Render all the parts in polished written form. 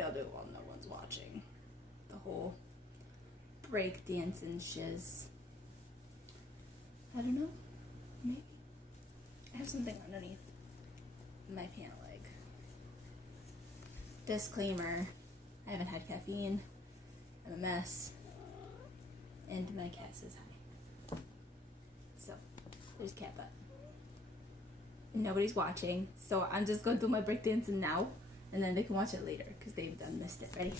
maybe I'll do it while no one's watching. The whole break dance and shiz. I don't know. Maybe. I have something underneath my pant leg. Disclaimer, I haven't had caffeine. I'm a mess. And my cat says hi. So, there's cat butt. And nobody's watching, so I'm just going to do my breakdancing now, and then they can watch it later, because they've done missed it. Ready?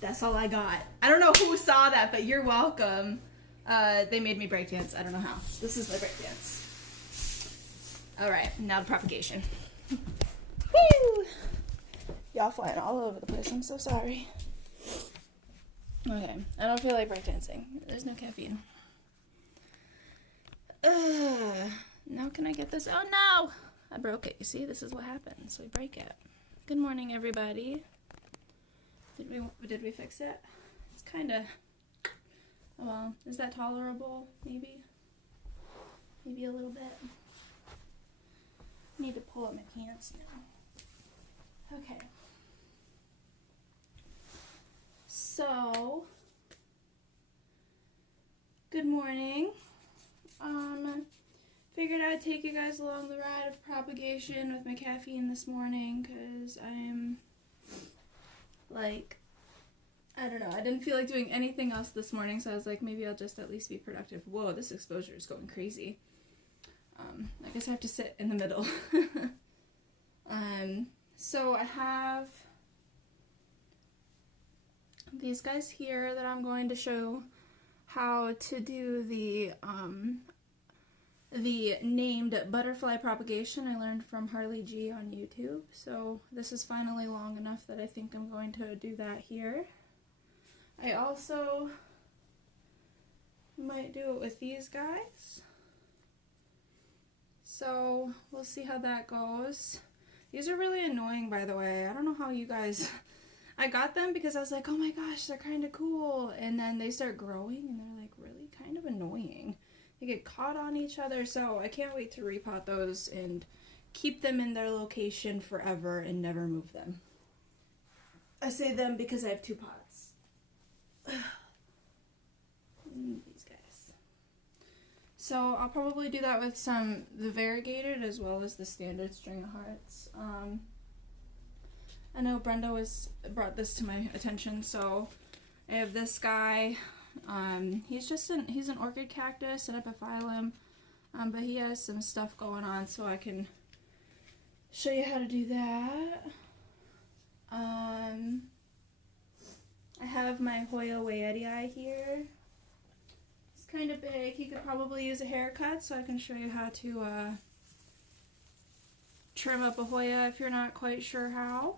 That's all I got. I don't know who saw that, but you're welcome. They made me breakdance. I don't know how. This is my breakdance. Alright, now the propagation. Woo! Y'all flying all over the place. I'm so sorry. Okay, I don't feel like breakdancing. There's no caffeine. Now can I get this? Oh no! I broke it. You see, this is what happens. We break it. Good morning, everybody. Did we fix it? It's kind of. Oh well, is that tolerable? Maybe. Maybe a little bit. I need to pull up my pants now. Okay. So, good morning. Figured I'd take you guys along the ride of propagation with my caffeine this morning, because I'm, like, I don't know, I didn't feel like doing anything else this morning, so I was like, maybe I'll just at least be productive. Whoa, this exposure is going crazy. I guess I have to sit in the middle. So I have these guys here that I'm going to show how to do the named butterfly propagation I learned from Harley G on YouTube. So this is finally long enough that I think I'm going to do that here. I also might do it with these guys. So we'll see how that goes. These are really annoying, by the way. I don't know how you guys... I got them because I was like, oh my gosh, they're kind of cool. And then they start growing and they're like really kind of annoying. They get caught on each other, so I can't wait to repot those and keep them in their location forever and never move them. I say them because I have 2 pots. These guys. So I'll probably do that with the variegated as well as the standard string of hearts. I know Brenda brought this to my attention, so I have this guy. He's an orchid cactus, an epiphyllum, but he has some stuff going on, so I can show you how to do that. I have my Hoya wayetti here. He's kind of big. He could probably use a haircut, so I can show you how to trim up a Hoya if you're not quite sure how.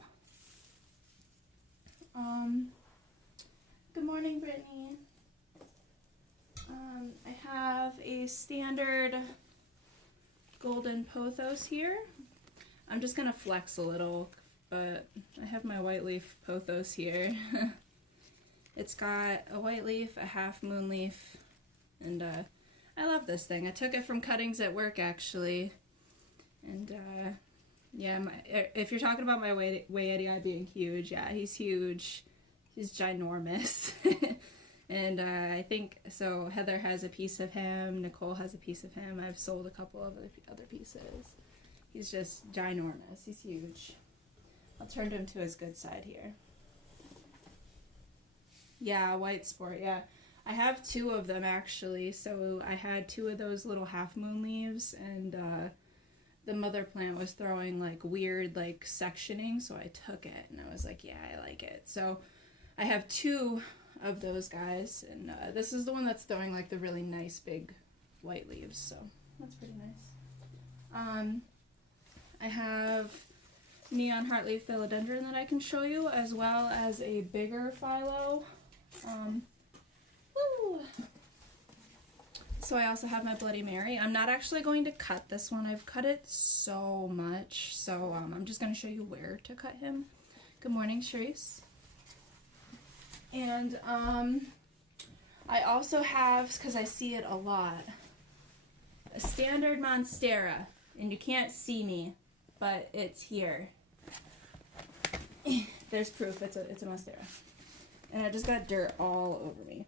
Good morning, Brittany. I have a standard golden pothos here. I'm just gonna flex a little, but I have my white leaf pothos here. It's got a white leaf, a half moon leaf, and I love this thing. I took it from cuttings at work, actually, and yeah, if you're talking about my wayetti being huge, yeah, he's huge. He's ginormous. And I think, so Heather has a piece of him, Nicole has a piece of him, I've sold a couple of other pieces. He's just ginormous, he's huge. I'll turn him to his good side here. Yeah, white sport, yeah. I have 2 of them actually, so I had 2 of those little half moon leaves, and the mother plant was throwing like weird like sectioning, so I took it and I was like, yeah, I like it. So I have 2 of those guys, and this is the one that's throwing like the really nice big white leaves, so that's pretty nice. I have neon heartleaf philodendron that I can show you, as well as a bigger philo. So I also have my Bloody Mary. I'm not actually going to cut this one. I've cut it so much, so I'm just going to show you where to cut him. Good morning, Sharice. And I also have, because I see it a lot, a standard monstera and you can't see me, but it's here. There's proof. It's a monstera. And I just got dirt all over me.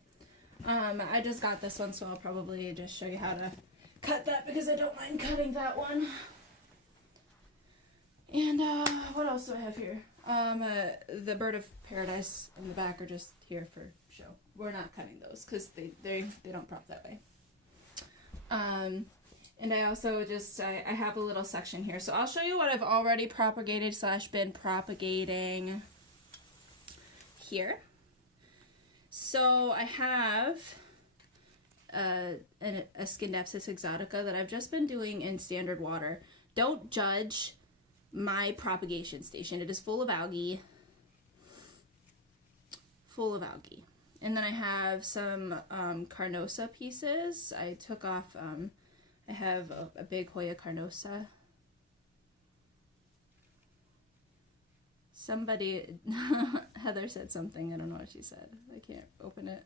I just got this one, so I'll probably just show you how to cut that because I don't mind cutting that one. And what else do I have here? The bird of paradise in the back are just here for show. We're not cutting those because they don't prop that way. And I also just, I have a little section here. So I'll show you what I've already propagated / been propagating here. So I have a Scindapsus exotica that I've just been doing in standard water. Don't judge my propagation station. It is full of algae. Full of algae. And then I have some carnosa pieces. I took off, I have a big Hoya carnosa. Somebody, Heather said something, I don't know what she said. I can't open it.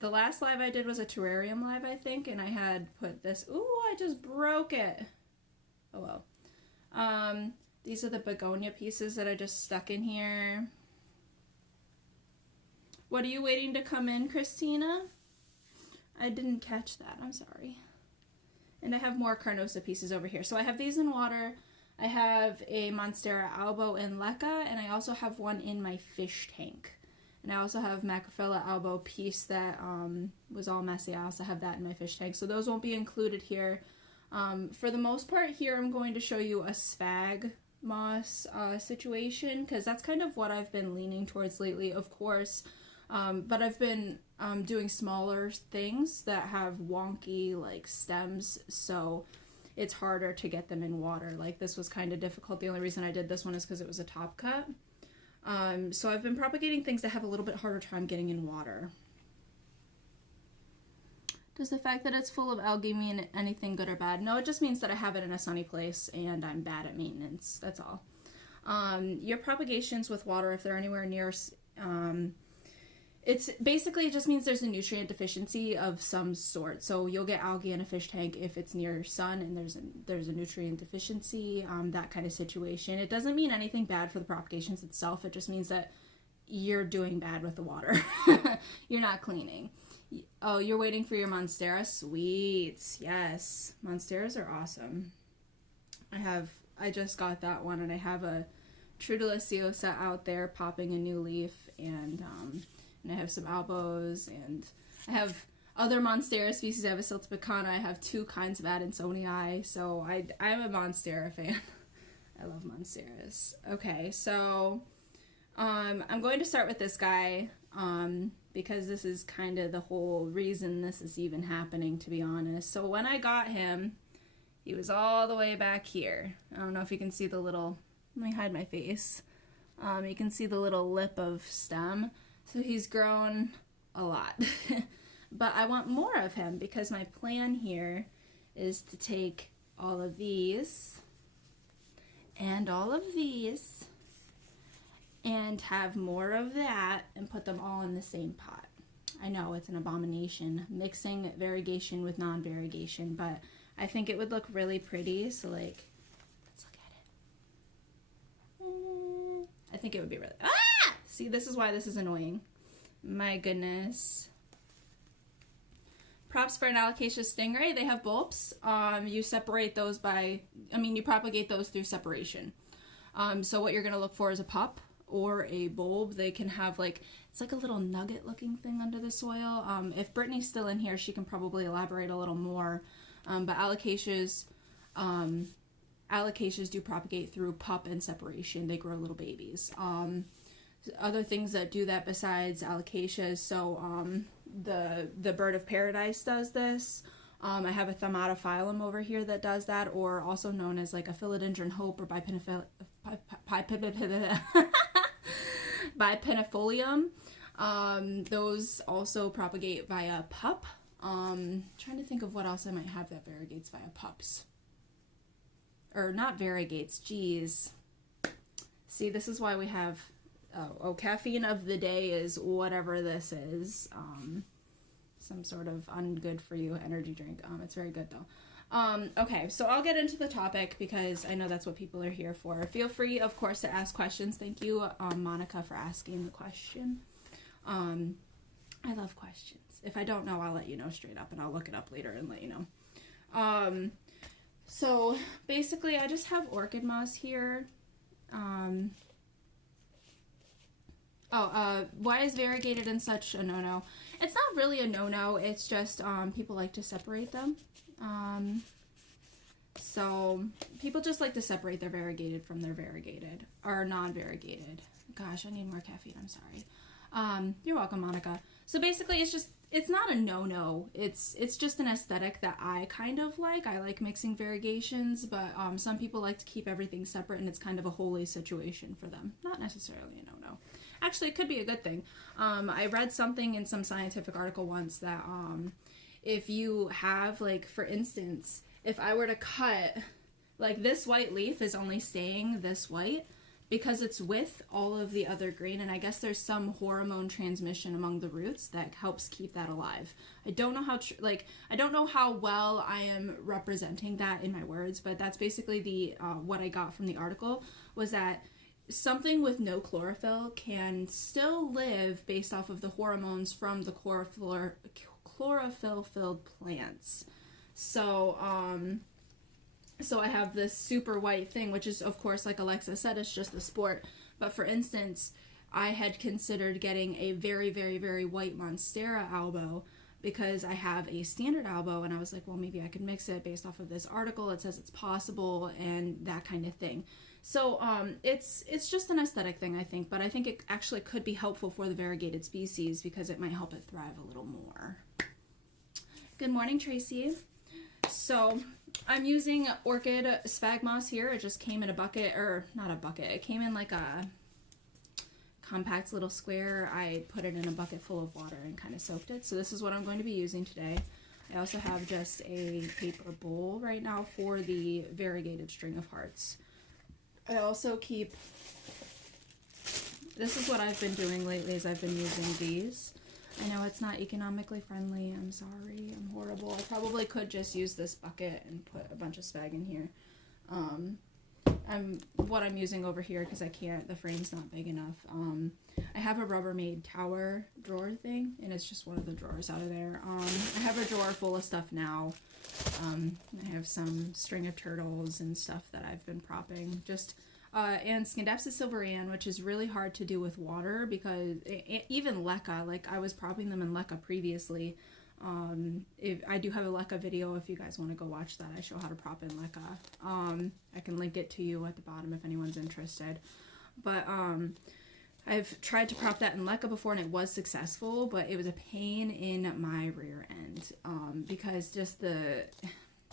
The last live I did was a terrarium live, I think, and I had put this, ooh, I just broke it. Oh well. These are the begonia pieces that I just stuck in here. What are you waiting to come in, Christina? I didn't catch that, I'm sorry. And I have more carnosa pieces over here. So I have these in water. I have a Monstera albo in leca, and I also have one in my fish tank. And I also have Macrophylla albo piece that was all messy. I also have that in my fish tank. So those won't be included here. For the most part here, I'm going to show you a sphagnum moss situation, because that's kind of what I've been leaning towards lately, of course. But I've been doing smaller things that have wonky like stems, so it's harder to get them in water. Like this was kind of difficult. The only reason I did this one is because it was a top cut. So I've been propagating things that have a little bit harder time getting in water. Does the fact that it's full of algae mean anything good or bad? No, it just means that I have it in a sunny place and I'm bad at maintenance. That's all. Your propagations with water, if they're anywhere near, it's basically, it just means there's a nutrient deficiency of some sort. So you'll get algae in a fish tank if it's near sun and there's a nutrient deficiency, that kind of situation. It doesn't mean anything bad for the propagations itself. It just means that you're doing bad with the water. You're not cleaning. Oh, you're waiting for your Monstera? Sweet. Yes. Monsteras are awesome. I just got that one, and I have a Trudeliciosa out there popping a new leaf, and I have some albos, and I have other Monstera species. I have a Siltepecana. I have 2 kinds of Adansonii, so I'm a Monstera fan. I love Monsteras. Okay, so I'm going to start with this guy, because this is kind of the whole reason this is even happening, to be honest. So when I got him, he was all the way back here. I don't know if you can see the little, let me hide my face. You can see the little lip of stem. So he's grown a lot. But I want more of him because my plan here is to take all of these and all of these and have more of that and put them all in the same pot. I know it's an abomination, mixing variegation with non-variegation, but I think it would look really pretty. So like, let's look at it. I think it would be really, ah! See, this is why this is annoying. My goodness. Props for an alocasia stingray. They have bulbs. You separate those by, you propagate those through separation. So what you're gonna look for is a pup or a bulb. They can have like, it's like a little nugget looking thing under the soil. If Brittany's still in here, she can probably elaborate a little more. But alocasias do propagate through pup and separation. They grow little babies. Other things that do that besides alocasias, so the bird of paradise does this. I have a epiphyllum over here that does that, or also known as like a philodendron hope or bipennifolium. Those also propagate via pup. Trying to think of what else I might have that variegates via pups. Or not variegates, geez. See, this is why we have, caffeine of the day is whatever this is. Some sort of ungood for you energy drink. It's very good though. Okay, so I'll get into the topic because I know that's what people are here for. Feel free, of course, to ask questions. Thank you, Monica, for asking the question. I love questions. If I don't know, I'll let you know straight up, and I'll look it up later and let you know. So basically, I just have orchid moss here. Why is variegated and such a no-no? It's not really a no-no, it's just people like to separate them. So people just like to separate their variegated from their variegated, or non-variegated. Gosh, I need more caffeine, I'm sorry. You're welcome, Monica. So basically, it's not a no-no. It's just an aesthetic that I kind of like. I like mixing variegations, but some people like to keep everything separate, and it's kind of a holy situation for them. Not necessarily a no-no. Actually, it could be a good thing. I read something in some scientific article once that if you have, like, for instance, if I were to cut, like, this white leaf is only staying this white because it's with all of the other green, and I guess there's some hormone transmission among the roots that helps keep that alive. I don't know how, I don't know how well I am representing that in my words, but that's basically the what I got from the article, was that something with no chlorophyll can still live based off of the hormones from the chlorophyll-filled plants. So, so I have this super white thing, which is, of course, like Alexa said, it's just the sport. But for instance, I had considered getting a very, very, very white Monstera albo because I have a standard albo, and I was like, well, maybe I could mix it based off of this article. It says it's possible, and that kind of thing. So it's just an aesthetic thing, I think, but I think it actually could be helpful for the variegated species because it might help it thrive a little more. Good morning, Tracy. So I'm using orchid sphagnum here. It just came in a bucket, or not a bucket, it came in like a compact little square. I put it in a bucket full of water and kind of soaked it. So this is what I'm going to be using today. I also have just a paper bowl right now for the variegated string of hearts. I also keep, this is what I've been doing lately, is I've been using these. I know it's not economically friendly, I'm sorry, I'm horrible. I probably could just use this bucket and put a bunch of spag in here. What I'm using over here, because I can't, the frame's not big enough. I have a Rubbermaid tower drawer thing, and it's just one of the drawers out of there. I have a drawer full of stuff now. I have some string of turtles and stuff that I've been propping. And Scindapsus silverian, which is really hard to do with water because even leca, like I was propping them in leca previously. I do have a leca video if you guys want to go watch that. I show how to prop in leca. I can link it to you at the bottom if anyone's interested. But I've tried to prop that in leca before and it was successful, but it was a pain in my rear end because just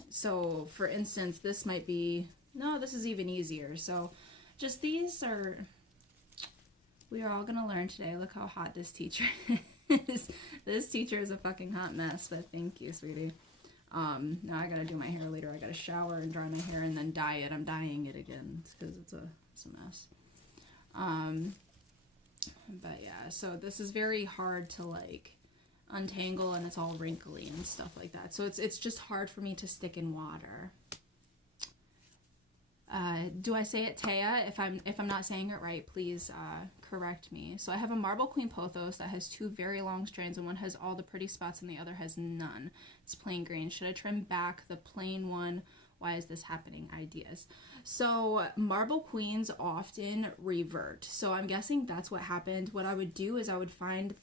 so for instance, this might be, no, this is even easier. So just these are, we are all going to learn today. Look how hot this teacher is. This teacher is a fucking hot mess, but thank you, sweetie. Now I got to do my hair later. I got to shower and dry my hair and then dye it. I'm dyeing it again because it's a mess. But yeah, so this is very hard to like untangle and it's all wrinkly and stuff like that. So it's just hard for me to stick in water. Do I say it Taya? If I'm not saying it right, please correct me. So I have a Marble Queen Pothos that has two very long strands, and one has all the pretty spots and the other has none. It's plain green. Should I trim back the plain one? Why is this happening? Ideas. So Marble Queens often revert. So I'm guessing that's what happened. What I would do is I would find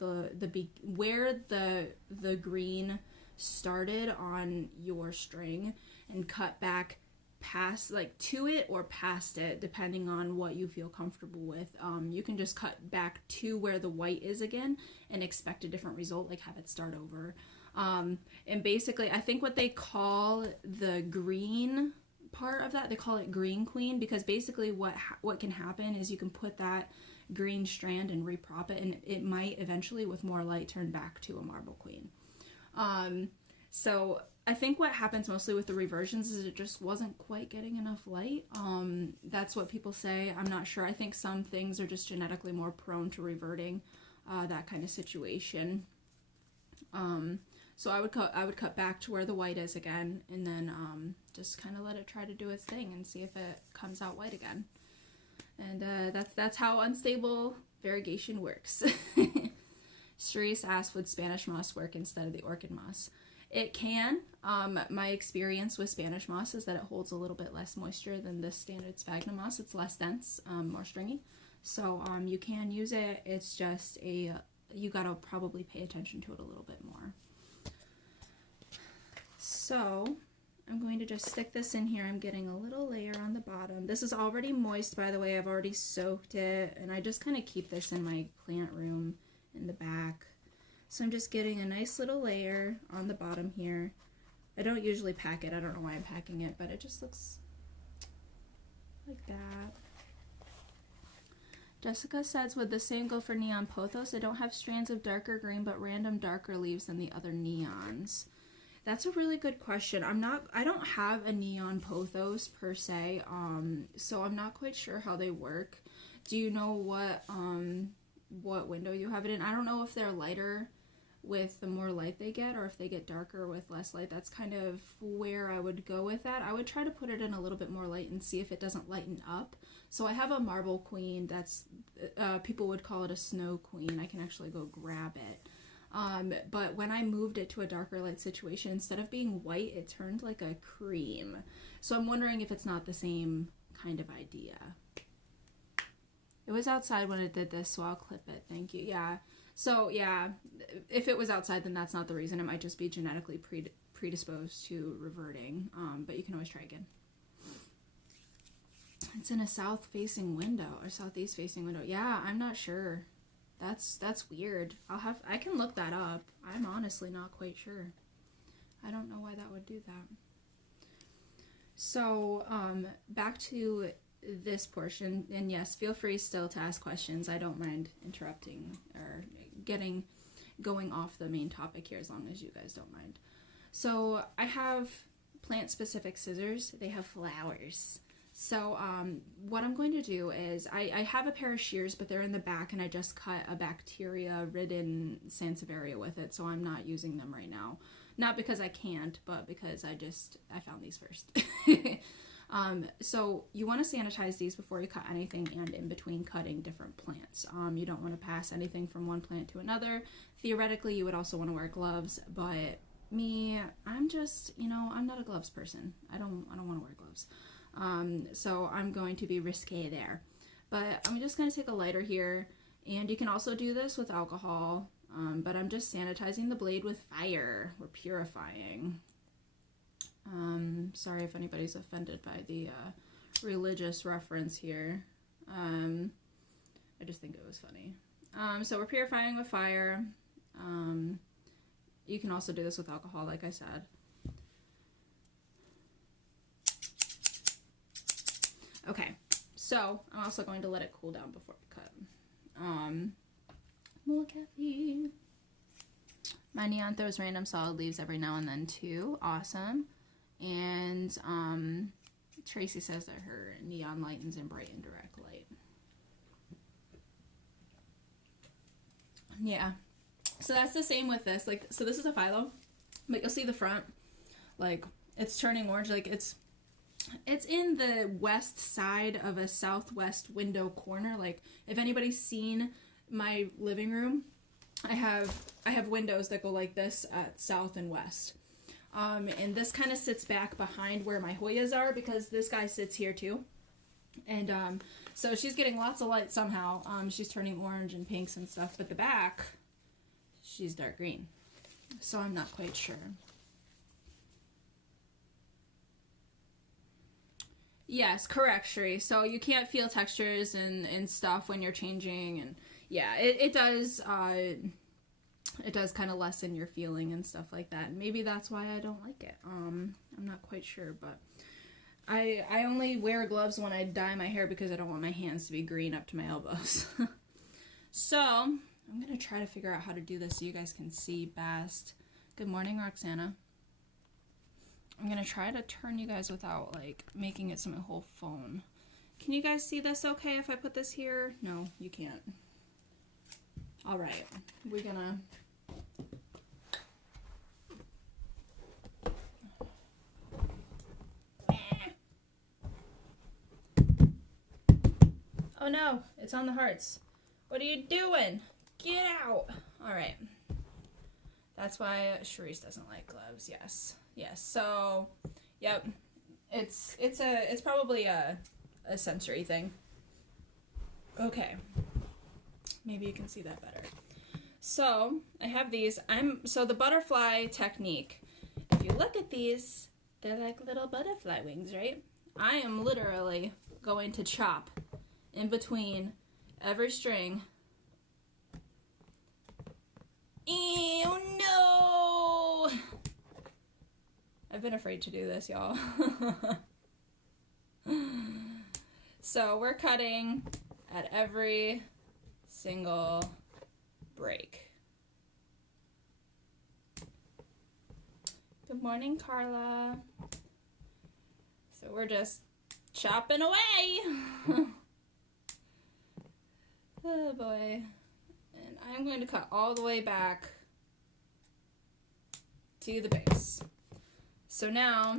where the green started on your string and cut back past, like to it or past it, depending on what you feel comfortable with. You can just cut back to where the white is again and expect a different result, like have it start over. And basically I think what they call the green part of that, they call it green queen, because basically what can happen is you can put that green strand and reprop it, and it might eventually with more light turn back to a marble queen. So I think what happens mostly with the reversions is it just wasn't quite getting enough light. That's what people say. I'm not sure. I think some things are just genetically more prone to reverting, that kind of situation. So I would cut back to where the white is again, and then just kind of let it try to do its thing and see if it comes out white again. And that's how unstable variegation works. Cerise asked, would Spanish moss work instead of the orchid moss? It can. My experience with Spanish moss is that it holds a little bit less moisture than the standard sphagnum moss. It's less dense, more stringy. So you can use it. It's just you gotta probably pay attention to it a little bit more. So I'm going to just stick this in here. I'm getting a little layer on the bottom. This is already moist, by the way. I've already soaked it, and I just kind of keep this in my plant room in the back. So I'm just getting a nice little layer on the bottom here. I don't usually pack it. I don't know why I'm packing it, but it just looks like that. Jessica says, would the same go for neon pothos? I don't have strands of darker green, but random darker leaves than the other neons. That's a really good question. I don't have a neon pothos per se, so I'm not quite sure how they work. Do you know what window you have it in? I don't know if they're lighter with the more light they get, or if they get darker with less light. That's kind of where I would go with that. I would try to put it in a little bit more light and see if it doesn't lighten up. So I have a marble queen that's, people would call it a snow queen. I can actually go grab it. But when I moved it to a darker light situation, instead of being white, it turned like a cream. So I'm wondering if it's not the same kind of idea. It was outside when it did this, so I'll clip it. Thank you. Yeah. So yeah, if it was outside, then that's not the reason. It might just be genetically predisposed to reverting. But you can always try again. It's in a south-facing window or southeast-facing window. Yeah, I'm not sure. That's weird. I can look that up. I'm honestly not quite sure. I don't know why that would do that. So, back to this portion, and yes, feel free still to ask questions. I don't mind interrupting or going off the main topic here, as long as you guys don't mind. So, I have plant-specific scissors. They have flowers. So what I'm going to do is, I have a pair of shears, but they're in the back, and I just cut a bacteria-ridden Sansevieria with it, so I'm not using them right now. Not because I can't, but because I found these first. So you want to sanitize these before you cut anything, and in between cutting different plants. You don't want to pass anything from one plant to another. Theoretically, you would also want to wear gloves, but me, I'm just, I'm not a gloves person. I don't want to wear gloves. So I'm going to be risque there, but I'm just going to take a lighter here, and you can also do this with alcohol, but I'm just sanitizing the blade with fire. We're purifying. Sorry if anybody's offended by the religious reference here. I just think it was funny. So we're purifying with fire. You can also do this with alcohol, like I said. Okay, so I'm also going to let it cool down before we cut. More caffeine. My neon throws random solid leaves every now and then too. Awesome. And Tracy says that her neon lightens in bright indirect light. Yeah. So that's the same with this. Like, so this is a philo, but you'll see the front, like it's turning orange. Like it's in the west side of a southwest window corner. Like if anybody's seen my living room, I have windows that go like this at south and west. And this kind of sits back behind where my hoyas are, because this guy sits here too. And so she's getting lots of light somehow. She's turning orange and pinks and stuff, but the back, she's dark green. So I'm not quite sure. Yes, correct, Sheree. So you can't feel textures and stuff when you're changing, and yeah, it does kind of lessen your feeling and stuff like that. And maybe that's why I don't like it. I'm not quite sure, but I only wear gloves when I dye my hair because I don't want my hands to be green up to my elbows. So I'm gonna try to figure out how to do this so you guys can see best. Good morning, Roxana. I'm gonna try to turn you guys without like making it so my whole phone. Can you guys see this okay if I put this here? No, you can't. All right, we're gonna no, it's on the hearts. What are you doing? Get out. All right. That's why Charisse doesn't like gloves. Yes. Yes. So, yep. It's probably a sensory thing. Okay. Maybe you can see that better. So, I have these. So the butterfly technique. If you look at these, they're like little butterfly wings, right? I am literally going to chop in between every string. Ew, no! I've been afraid to do this, y'all. So we're cutting at every single break. Good morning, Carla. So we're just chopping away. Oh boy. And I'm going to cut all the way back to the base. So now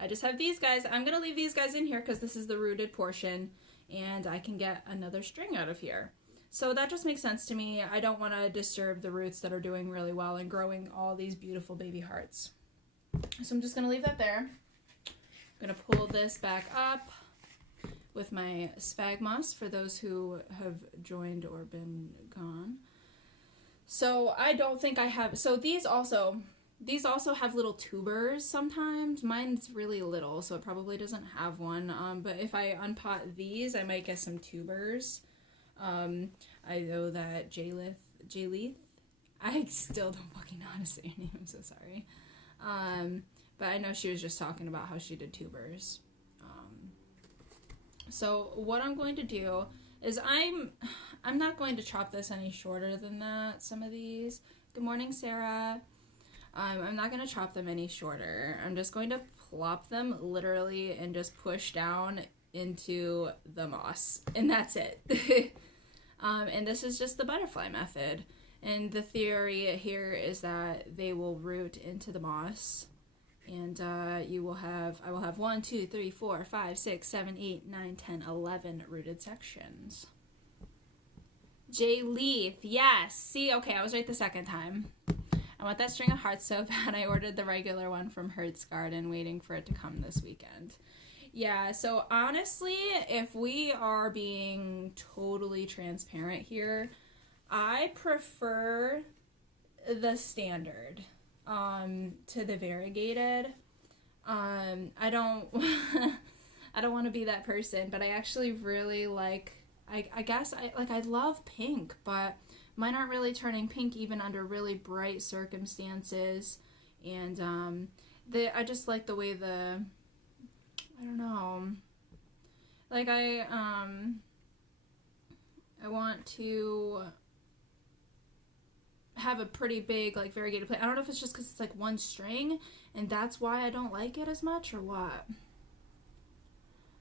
I just have these guys. I'm going to leave these guys in here because this is the rooted portion and I can get another string out of here. So that just makes sense to me. I don't want to disturb the roots that are doing really well and growing all these beautiful baby hearts. So I'm just going to leave that there. I'm going to pull this back up with my sphagnum for those who have joined or been gone. So I don't think I have, so these also have little tubers sometimes. Mine's really little, so it probably doesn't have one. But if I unpot these, I might get some tubers. I know that Jayleith, I still don't fucking know how to say her name, I'm so sorry. But I know she was just talking about how she did tubers. So what I'm going to do is I'm not going to chop this any shorter than that, some of these. Good morning, Sarah. I'm not going to chop them any shorter. I'm just going to plop them literally and just push down into the moss. And that's it. And this is just the butterfly method. And the theory here is that they will root into the moss. And I will have 1, 2, 3, 4, 5, 6, 7, 8, 9, 10, 11 rooted sections. Jayleith, yes. See, okay, I was right the second time. I want that string of hearts so bad. I ordered the regular one from Hertz Garden, waiting for it to come this weekend. Yeah, so honestly, if we are being totally transparent here, I prefer the standard to the variegated. I don't I don't want to be that person, but I actually really like, I guess I love pink, but mine aren't really turning pink even under really bright circumstances. And I just like the way I don't know, like I want to have a pretty big like variegated plant. I don't know if it's just because it's like one string and that's why I don't like it as much or what.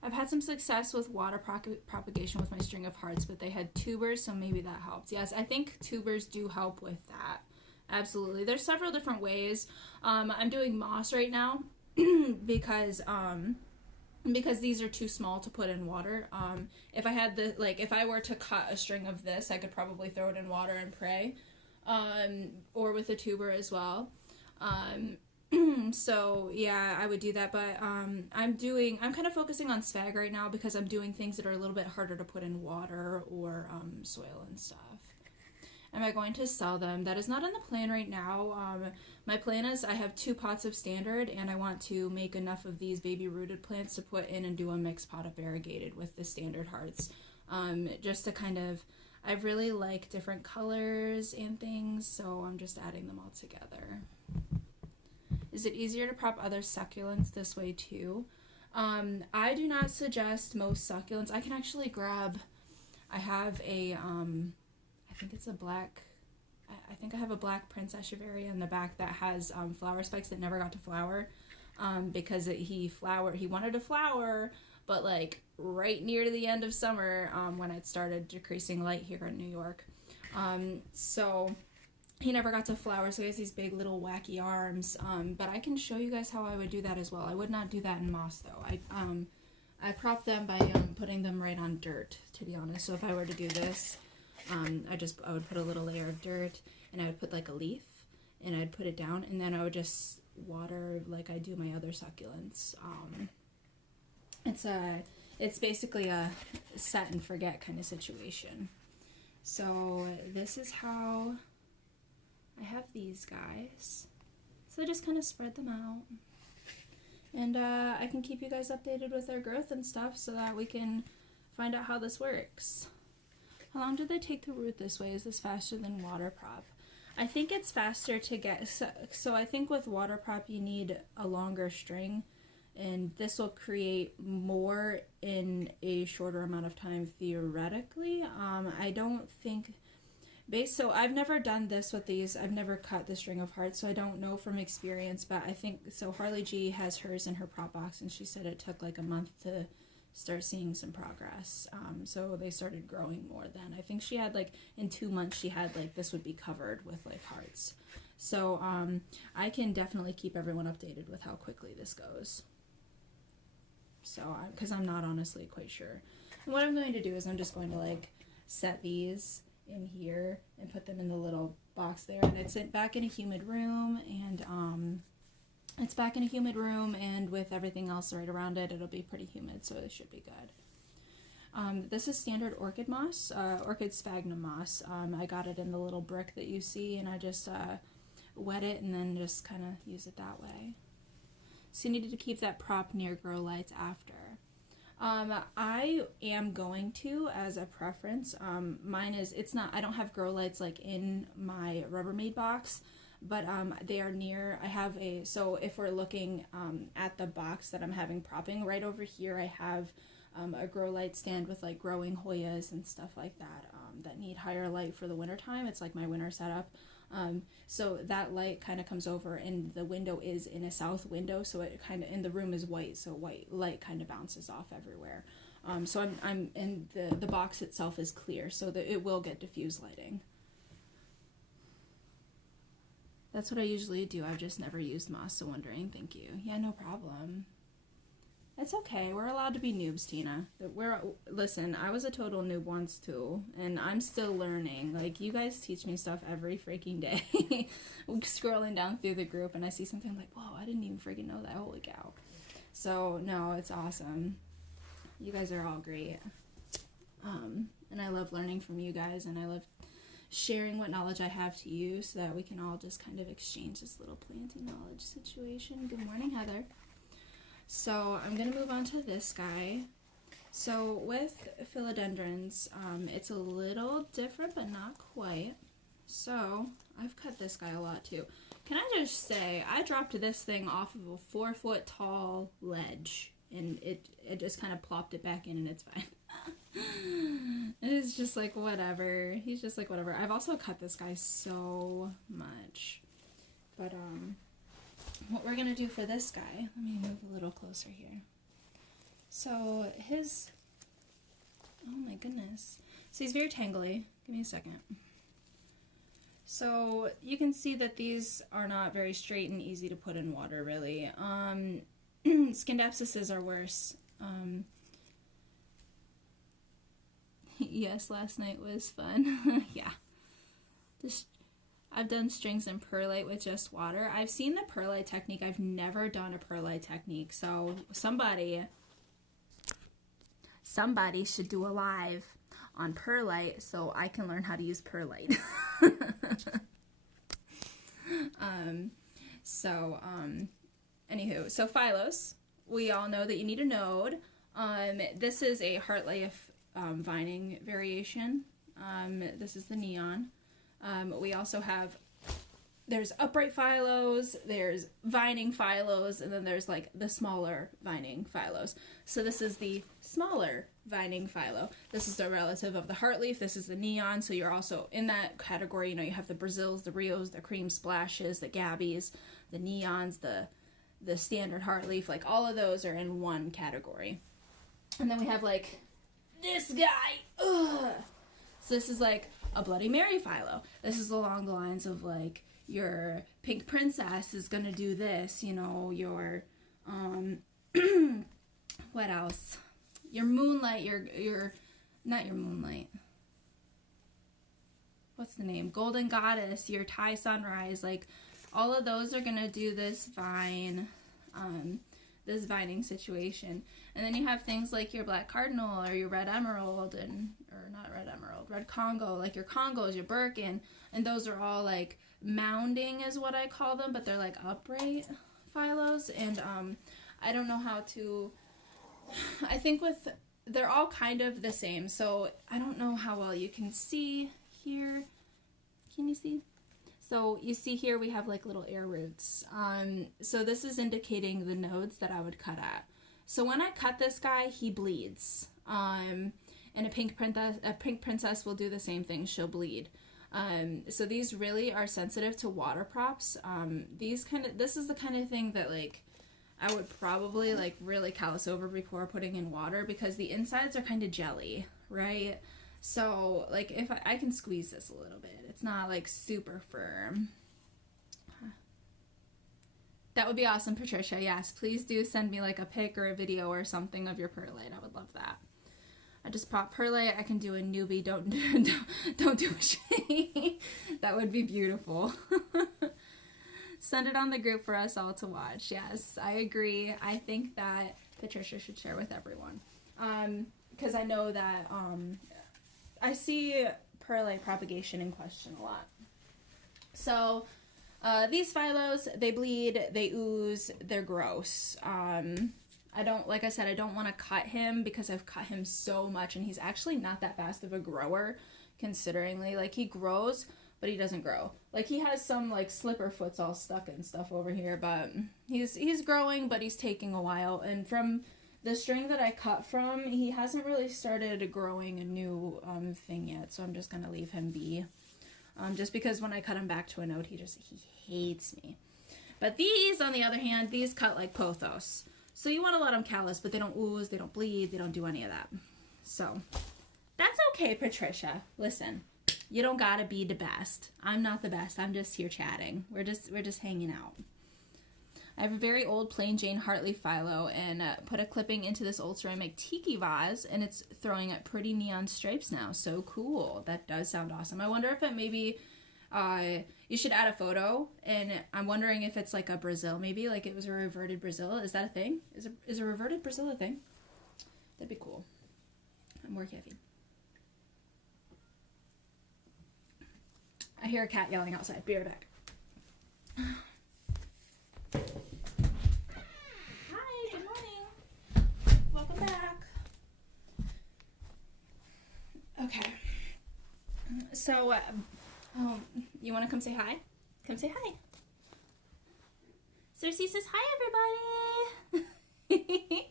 I've had some success with water propagation with my string of hearts, but they had tubers, so maybe that helped. Yes, I think tubers do help with that. Absolutely. There's several different ways. I'm doing moss right now because these are too small to put in water. If I had if I were to cut a string of this, I could probably throw it in water and pray. Or with a tuber as well. So yeah, I would do that, but I'm kind of focusing on sphagnum right now because I'm doing things that are a little bit harder to put in water or soil and stuff. Am I going to sell them? That is not in the plan right now. My plan is I have 2 pots of standard and I want to make enough of these baby rooted plants to put in and do a mixed pot of variegated with the standard hearts. Just to kind of, I really like different colors and things, so I'm just adding them all together. Is it easier to prop other succulents this way too? I do not suggest most succulents. I can actually grab, I have a, I think it's a black, I think I have a black Princess Echeveria in the back that has flower spikes that never got to flower because he wanted to flower, but like right near to the end of summer when it started decreasing light here in New York. So he never got to flower, so he has these big little wacky arms, but I can show you guys how I would do that as well. I would not do that in moss though. I prop them by putting them right on dirt, to be honest. So if I were to do this, I would put a little layer of dirt, and I would put like a leaf, and I'd put it down, and then I would just water like I do my other succulents. It's basically a set and forget kind of situation. So this is how I have these guys. So I just kind of spread them out. And I can keep you guys updated with their growth and stuff so that we can find out how this works. How long do they take to root this way? Is this faster than water prop? I think it's faster to get, so I think with water prop you need a longer string, and this will create more in a shorter amount of time theoretically. I don't think, so I've never done this with these. I've never cut the string of hearts, so I don't know from experience, but I think, so Harley G has hers in her prop box, and she said it took like a month to start seeing some progress. So they started growing more then. I think she had like, in 2 months, she had like, this would be covered with like hearts. So I can definitely keep everyone updated with how quickly this goes. So, because I'm not honestly quite sure. And what I'm going to do is I'm just going to like set these in here and put them in the little box there, and it's back in a humid room, and it's back in a humid room, and with everything else right around it, it'll be pretty humid, so it should be good. This is standard orchid moss, orchid sphagnum moss. I got it in the little brick that you see, and I just wet it and then just kind of use it that way. So you needed to keep that prop near grow lights after. I am going to, as a preference, mine is, it's not, I don't have grow lights like in my Rubbermaid box, but they are near, I have a, so if we're looking at the box that I'm having propping, right over here I have a grow light stand with like growing hoyas and stuff like that that need higher light for the winter time. It's like my winter setup. So that light kind of comes over, and the window is in a south window, so it kind of, and the room is white, so white light kind of bounces off everywhere. So I'm and the box itself is clear, so that it will get diffuse lighting. That's what I usually do. I've just never used moss, so wondering. Thank you. Yeah, no problem. It's okay. We're allowed to be noobs, Tina. Listen, I was a total noob once too, and I'm still learning. Like, you guys teach me stuff every freaking day. Scrolling down through the group, and I see something like, whoa, I didn't even freaking know that. Holy cow. So, no, it's awesome. You guys are all great. And I love learning from you guys, and I love sharing what knowledge I have to you so that we can all just kind of exchange this little planting knowledge situation. Good morning, Heather. So I'm going to move on to this guy. So with philodendrons, it's a little different, but not quite. So I've cut this guy a lot too. Can I just say, I dropped this thing off of a 4-foot tall ledge, and it just kind of plopped it back in, and it's fine. It's just like, whatever. He's just like, whatever. I've also cut this guy so much. But, what we're going to do for this guy, let me move a little closer here. So his, oh my goodness. So he's very tangly. Give me a second. So you can see that these are not very straight and easy to put in water, really. Scindapsuses are worse. Yes, last night was fun. Yeah. I've done strings and perlite with just water. I've seen the perlite technique. I've never done a perlite technique. So somebody should do a live on perlite so I can learn how to use perlite. Anywho, so phylos, we all know that you need a node. This is a heartleaf vining variation. This is the neon. We also have, there's upright phylos, there's vining phylos, and then there's like the smaller vining phylos. So this is the smaller vining philo. This is the relative of the heartleaf. This is the neon. So you're also in that category. You know, you have the Brazils, the Rios, the cream splashes, the Gabbies, the neons, the standard heartleaf. Like all of those are in one category. And then we have like this guy. Ugh. So this is like a Bloody Mary philo. This is along the lines of like your Pink Princess is gonna do this, you know, your what else? your moonlight, your not your moonlight. What's the name? Golden goddess, your Thai sunrise, like all of those are gonna do this vine, this vining situation. And then you have things like your black cardinal or your red emerald, and or not red emerald, red Congo, like your Congos, your Birkin, and those are all like mounding is what I call them, but they're like upright phylos. And I don't know how to. I think they're all kind of the same, so I don't know how well you can see here. Can you see? So you see here we have like little air roots. So this is indicating the nodes that I would cut at. So when I cut this guy, he bleeds. And a pink princess will do the same thing. She'll bleed. So these really are sensitive to water props. This is the kind of thing that like I would probably like really callus over before putting in water, because the insides are kind of jelly, right? So like if I can squeeze this a little bit, it's not like super firm. That would be awesome, Patricia. Yes, please do send me like a pic or a video or something of your perlite. I would love that. I just brought perlite. I can do a newbie. Don't do a shade. That would be beautiful. Send it on the group for us all to watch. Yes, I agree. I think that Patricia should share with everyone. Because I know that I see perlite propagation in question a lot. So these phylos, they bleed, they ooze, they're gross. I don't, like I said, I don't want to cut him because I've cut him so much, and he's actually not that fast of a grower, consideringly. Like, he grows, but he doesn't grow. Like, he has some, like, slipper foots all stuck and stuff over here, but he's growing, but he's taking a while. And from the string that I cut from, he hasn't really started growing a new thing yet, so I'm just going to leave him be. Just because when I cut him back to a node, he hates me. But these, on the other hand, these cut like pothos. So you want to let them callus, but they don't ooze, they don't bleed, they don't do any of that. So that's okay, Patricia. Listen, you don't gotta be the best. I'm not the best. I'm just here chatting. We're just hanging out. I have a very old plain Jane heartleaf philo and put a clipping into this old ceramic tiki vase, and it's throwing up pretty neon stripes now. So cool. That does sound awesome. I wonder if it maybe you should add a photo, and I'm wondering if it's like a Brazil, maybe like it was a reverted Brazil. Is that a thing? Is a reverted Brazil a thing? That'd be cool. I'm more heavy. I hear a cat yelling outside. Be right back. Hi, good morning. Welcome back. Okay. So, you want to come say hi? Come say hi. Cersei says hi, everybody.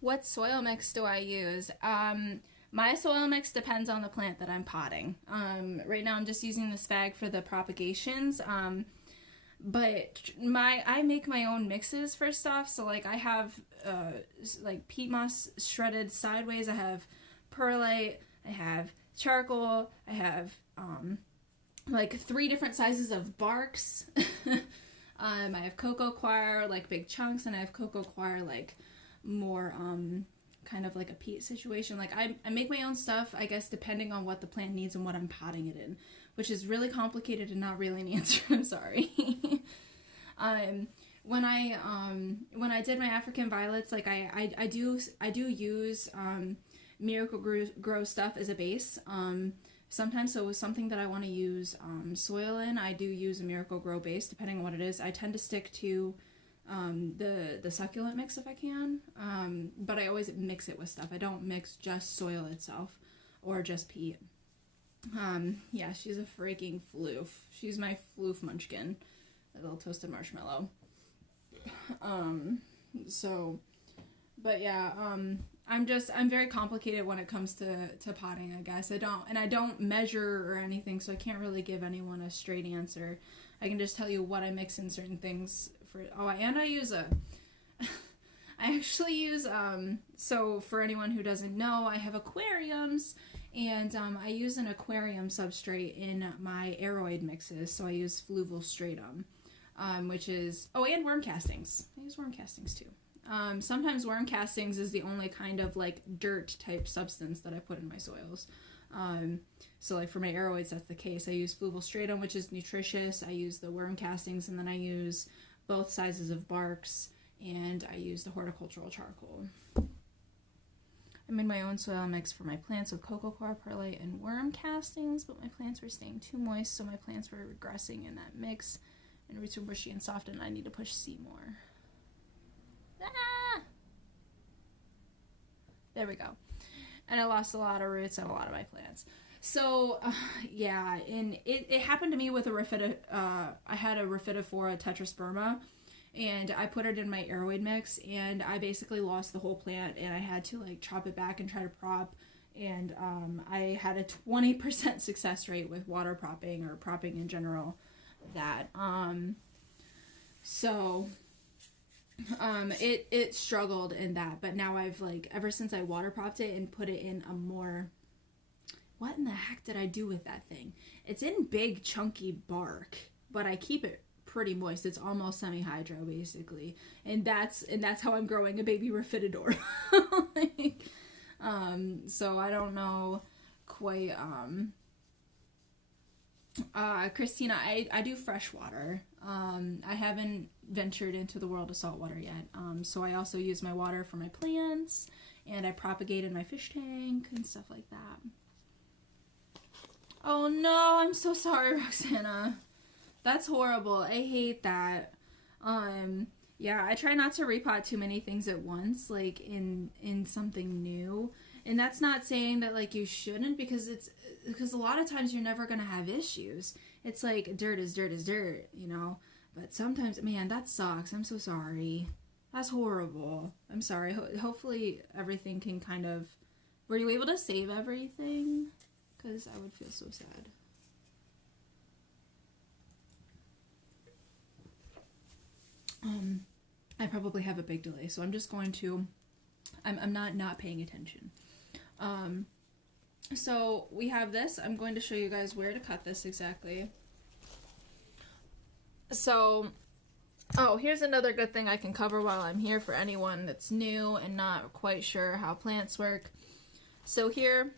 What soil mix do I use? My soil mix depends on the plant that I'm potting. Right now I'm just using the spag for the propagations. But I make my own mixes for stuff. So like I have like peat moss shredded sideways. I have perlite. I have charcoal. I have like 3 different sizes of barks. I have cocoa coir, like big chunks, and I have cocoa coir like more kind of like a peat situation. Like I make my own stuff, I guess, depending on what the plant needs and what I'm potting it in, which is really complicated and not really an answer. I'm sorry. When I did my African violets, like I do use Miracle Grow stuff as a base. Sometimes, so with something that I want to use soil in, I do use a Miracle Grow base, depending on what it is. I tend to stick to the succulent mix if I can, but I always mix it with stuff. I don't mix just soil itself or just peat. Yeah, she's a freaking floof. She's my floof munchkin, a little toasted marshmallow. But yeah, I'm very complicated when it comes to potting, I guess. I don't measure or anything, so I can't really give anyone a straight answer. I can just tell you what I mix in certain things and I use I actually use, so for anyone who doesn't know, I have aquariums, and I use an aquarium substrate in my aeroid mixes, so I use fluval stratum, which is, and worm castings. I use worm castings too. Sometimes worm castings is the only kind of like dirt type substance that I put in my soils. So like for my aeroids, that's the case. I use fluval stratum, which is nutritious. I use the worm castings, and then I use both sizes of barks, and I use the horticultural charcoal. I made my own soil mix for my plants with cocoa coir, perlite, and worm castings, but my plants were staying too moist, so my plants were regressing in that mix, and roots were bushy and soft, and I need to push C more. Ah! There we go. And I lost a lot of roots on a lot of my plants. So, yeah, and it happened to me with a I had a Rhaphidophora tetrasperma, and I put it in my aeroid mix, and I basically lost the whole plant, and I had to like chop it back and try to prop, and I had a 20% success rate with water propping or propping in general. It struggled in that, but now I've like, ever since I water propped it and put it in a more, what in the heck did I do with that thing? It's in big chunky bark, but I keep it pretty moist. It's almost semi-hydro basically, and that's how I'm growing a baby Rhaphidophora. Like, so I don't know quite. Christina, I do fresh water. I haven't ventured into the world of saltwater yet. So I also use my water for my plants, and I propagate in my fish tank and stuff like that. Oh no, I'm so sorry, Roxana. That's horrible. I hate that. Yeah, I try not to repot too many things at once, like in something new. And that's not saying that like you shouldn't, because a lot of times you're never gonna have issues. It's like dirt is dirt is dirt, you know. But sometimes, man, that sucks. I'm so sorry. That's horrible. I'm sorry. Hopefully everything can kind of. Were you able to save everything? Because I would feel so sad. I probably have a big delay, so I'm just going to. I'm not paying attention. So we have this. I'm going to show you guys where to cut this exactly. So, oh, here's another good thing I can cover while I'm here for anyone that's new and not quite sure how plants work. So here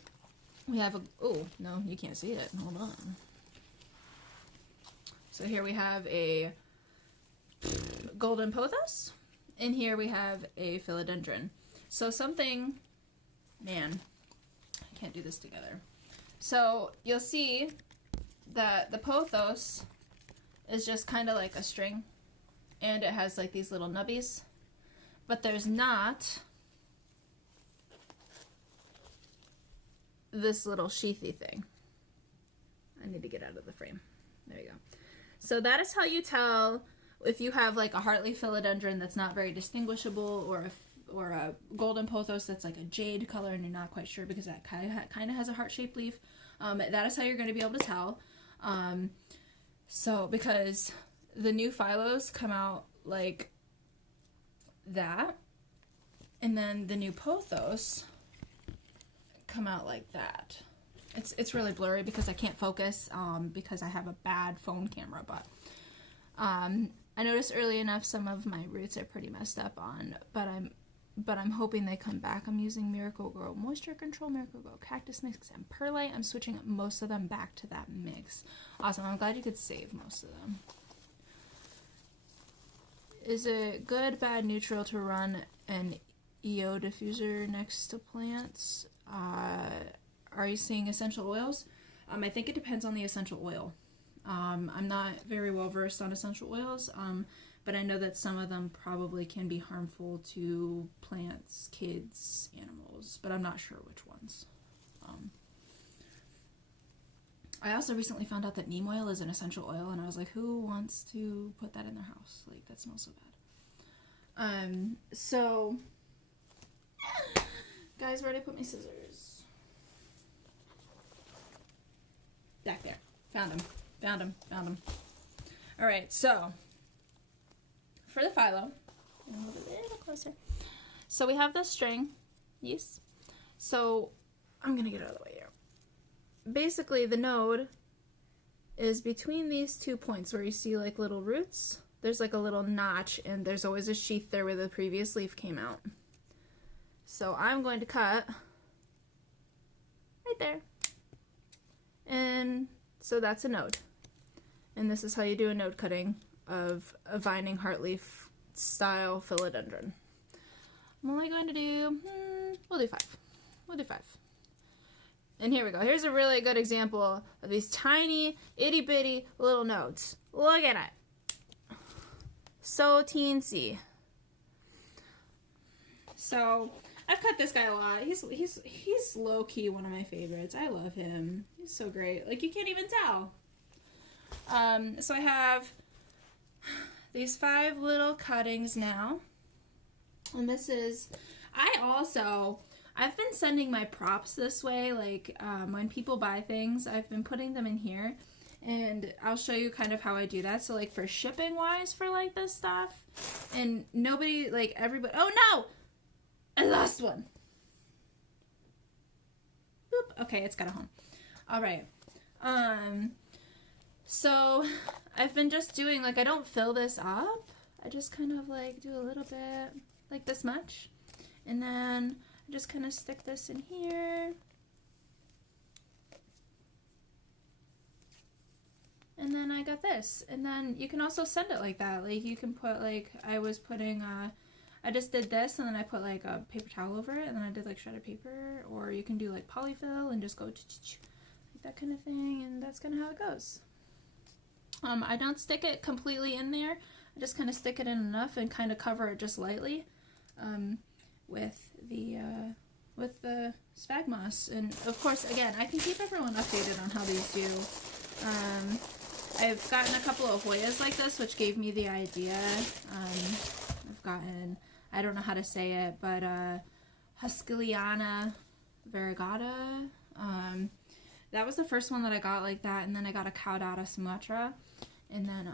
we have a, oh, no, you can't see it. Hold on. So here we have a golden pothos, and here we have a philodendron. So something, man, I can't do this together. So you'll see that the pothos is just kind of like a string, and it has like these little nubbies, but there's not this little sheathy thing. I need to get out of the frame. There we go. So that is how you tell if you have like a heartleaf philodendron that's not very distinguishable, or a golden pothos that's like a jade color and you're not quite sure because that kind of has a heart-shaped leaf. That is how you're going to be able to tell. So because the new phylos come out like that, and then the new pothos come out like that. It's really blurry because I can't focus because I have a bad phone camera, but I noticed early enough some of my roots are pretty messed up on, but I'm hoping they come back. I'm using Miracle-Gro Moisture Control, Miracle-Gro Cactus Mix, and Perlite. I'm switching most of them back to that mix. Awesome. I'm glad you could save most of them. Is it good, bad, neutral to run an EO diffuser next to plants? Are you seeing essential oils? I think it depends on the essential oil. I'm not very well versed on essential oils, but I know that some of them probably can be harmful to plants, kids, animals, but I'm not sure which ones. I also recently found out that neem oil is an essential oil, and I was like, who wants to put that in their house? Like, that smells so bad. So, guys, where did I put my scissors? Back there. Found them. All right, so for the philo, move it a little closer. So we have this string, yes. So I'm gonna get out of the way here. Basically, the node is between these 2 points where you see like little roots. there's like a little notch, and there's always a sheath there where the previous leaf came out. So I'm going to cut right there. And so that's a node. And this is how you do a node cutting of a vining heartleaf style philodendron. I'm only going to do, we'll do 5. We'll do 5. And here we go. Here's a really good example of these tiny, itty bitty little nodes. Look at it. So teensy. So I've cut this guy a lot. He's low key one of my favorites. I love him. He's so great. Like, you can't even tell. So I have these 5 little cuttings now. And this is, I've been sending my props this way. Like, when people buy things, I've been putting them in here. And I'll show you kind of how I do that. So, like, for shipping wise for, like, this stuff. And nobody, like, everybody, oh no! I lost one. Boop. Okay, it's got a home. All right. So I've been just doing, like, I don't fill this up. I just kind of, like, do a little bit, like this much. And then I just kind of stick this in here. And then I got this. And then you can also send it like that. Like, you can put, like, I was putting, I just did this, and then I put, like, a paper towel over it, and then I did, like, shredded paper, or you can do, like, polyfill and just go like that kind of thing, and that's kind of how it goes. I don't stick it completely in there. I just kind of stick it in enough and kind of cover it just lightly with the sphagnum. And, of course, again, I can keep everyone updated on how these do. I've gotten a couple of hoyas like this, which gave me the idea. I've gotten, I don't know how to say it, but Huskiliana variegata. That was the first one that I got like that, and then I got a Caudata Sumatra, and then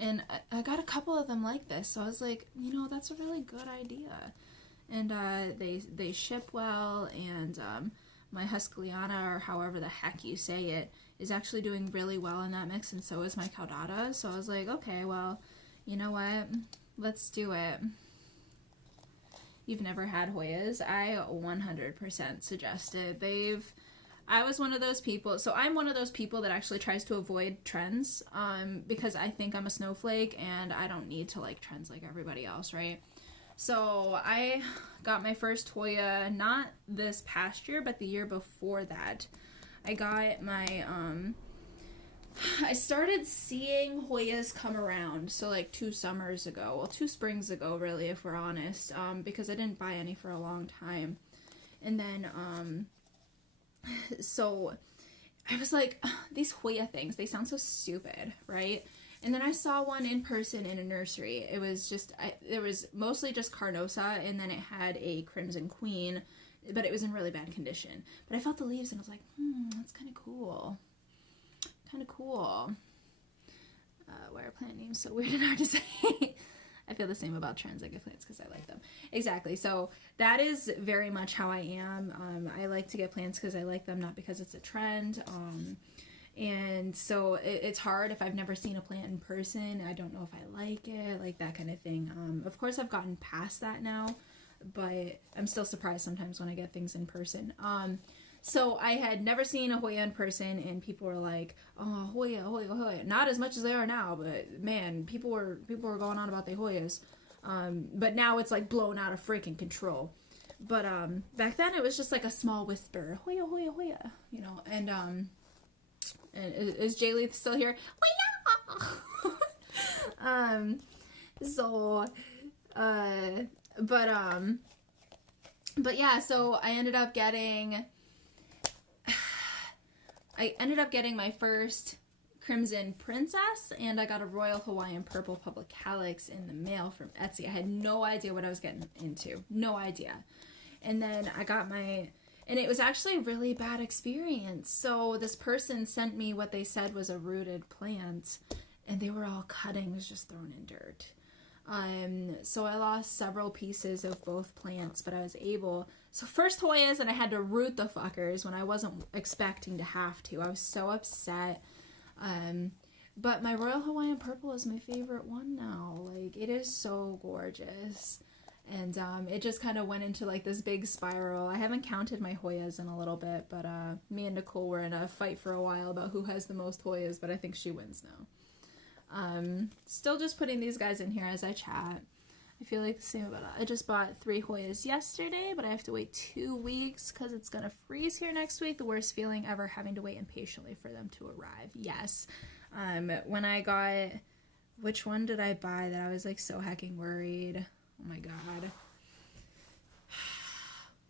and I got a couple of them like this, so I was like, you know, that's a really good idea. And they ship well, and my Huskiliana, or however the heck you say it, is actually doing really well in that mix, and so is my Caudata. So I was like, okay, well, you know what? Let's do it. You've never had Hoyas? I 100% suggest it. I was one of those people, so I'm one of those people that actually tries to avoid trends, because I think I'm a snowflake, and I don't need to like trends like everybody else, right? So I got my first Hoya, not this past year, but the year before that. I got my, I started seeing Hoyas come around, so like 2 summers ago, well 2 springs ago really, if we're honest, because I didn't buy any for a long time. And then, so I was like, these Hoya things, they sound so stupid, right? And then I saw one in person in a nursery. It was just, there was mostly just Carnosa, and then it had a Crimson Queen, but it was in really bad condition. But I felt the leaves and I was like, that's kind of cool. Kind of cool. Why are plant names so weird and hard to say? I feel the same about trends. I get plants because I like them. Exactly. So that is very much how I am. I like to get plants because I like them, not because it's a trend. And so it's hard if I've never seen a plant in person. I don't know if I like it, like that kind of thing. Of course, I've gotten past that now, but I'm still surprised sometimes when I get things in person. So I had never seen a Hoya in person, and people were like, "Oh, Hoya, Hoya, Hoya." Not as much as they are now, but man, people were going on about the Hoyas. But now it's like blown out of freaking control. But back then it was just like a small whisper, Hoya, Hoya, Hoya, you know. And is Jaylee still here? Hoya. But yeah, so I ended up getting my first Crimson Princess, and I got a Royal Hawaiian Purple Public Calyx in the mail from Etsy. I had no idea what I was getting into. No idea. And then I got and it was actually a really bad experience. So this person sent me what they said was a rooted plant, and they were all cuttings just thrown in dirt. So I lost several pieces of both plants, but I was able, so first Hoyas, and I had to root the fuckers when I wasn't expecting to have to. I was so upset. But my Royal Hawaiian Purple is my favorite one now. Like, it is so gorgeous. And it just kind of went into like this big spiral. I haven't counted my Hoyas in a little bit, but me and Nicole were in a fight for a while about who has the most Hoyas, but I think she wins now. Still just putting these guys in here as I chat. I feel like the same about it. I just bought 3 Hoyas yesterday, but I have to wait 2 weeks because it's going to freeze here next week. The worst feeling ever, having to wait impatiently for them to arrive. Yes. When I got, which one did I buy that I was like so hecking worried? Oh my god.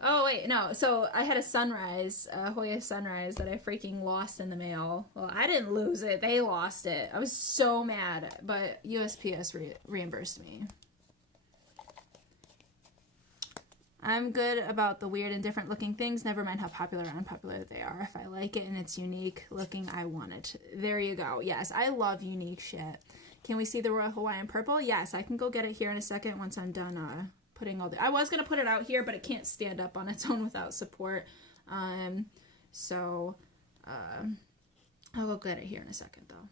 Oh wait, no. So I had a Sunrise, a Hoya Sunrise that I freaking lost in the mail. Well, I didn't lose it. They lost it. I was so mad, but USPS reimbursed me. I'm good about the weird and different looking things. Never mind how popular or unpopular they are. If I like it and it's unique looking, I want it. There you go. Yes, I love unique shit. Can we see the Royal Hawaiian Purple? Yes, I can go get it here in a second once I'm done putting all the... I was going to put it out here, but it can't stand up on its own without support. So I'll go get it here in a second, though.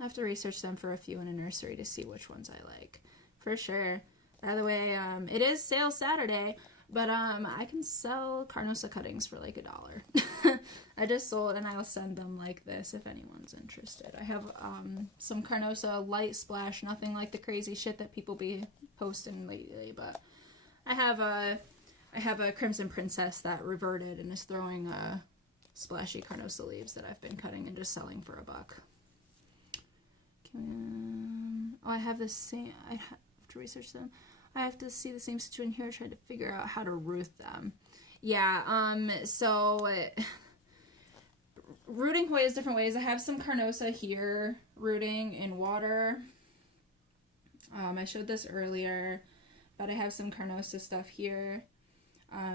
I have to research them for a few in a nursery to see which ones I like. For sure. By the way, it is sale Saturday, but I can sell Carnosa cuttings for like $1. I just sold, and I'll send them like this if anyone's interested. I have some Carnosa light splash, nothing like the crazy shit that people be posting lately, but I have a Crimson Princess that reverted and is throwing splashy Carnosa leaves that I've been cutting and just selling for $1. Oh, I have the same. I have to research them. I have to see the same situation here, trying to figure out how to root them. Yeah, so rooting Hoyas different ways. I have some Carnosa here rooting in water. I showed this earlier, but I have some Carnosa stuff here.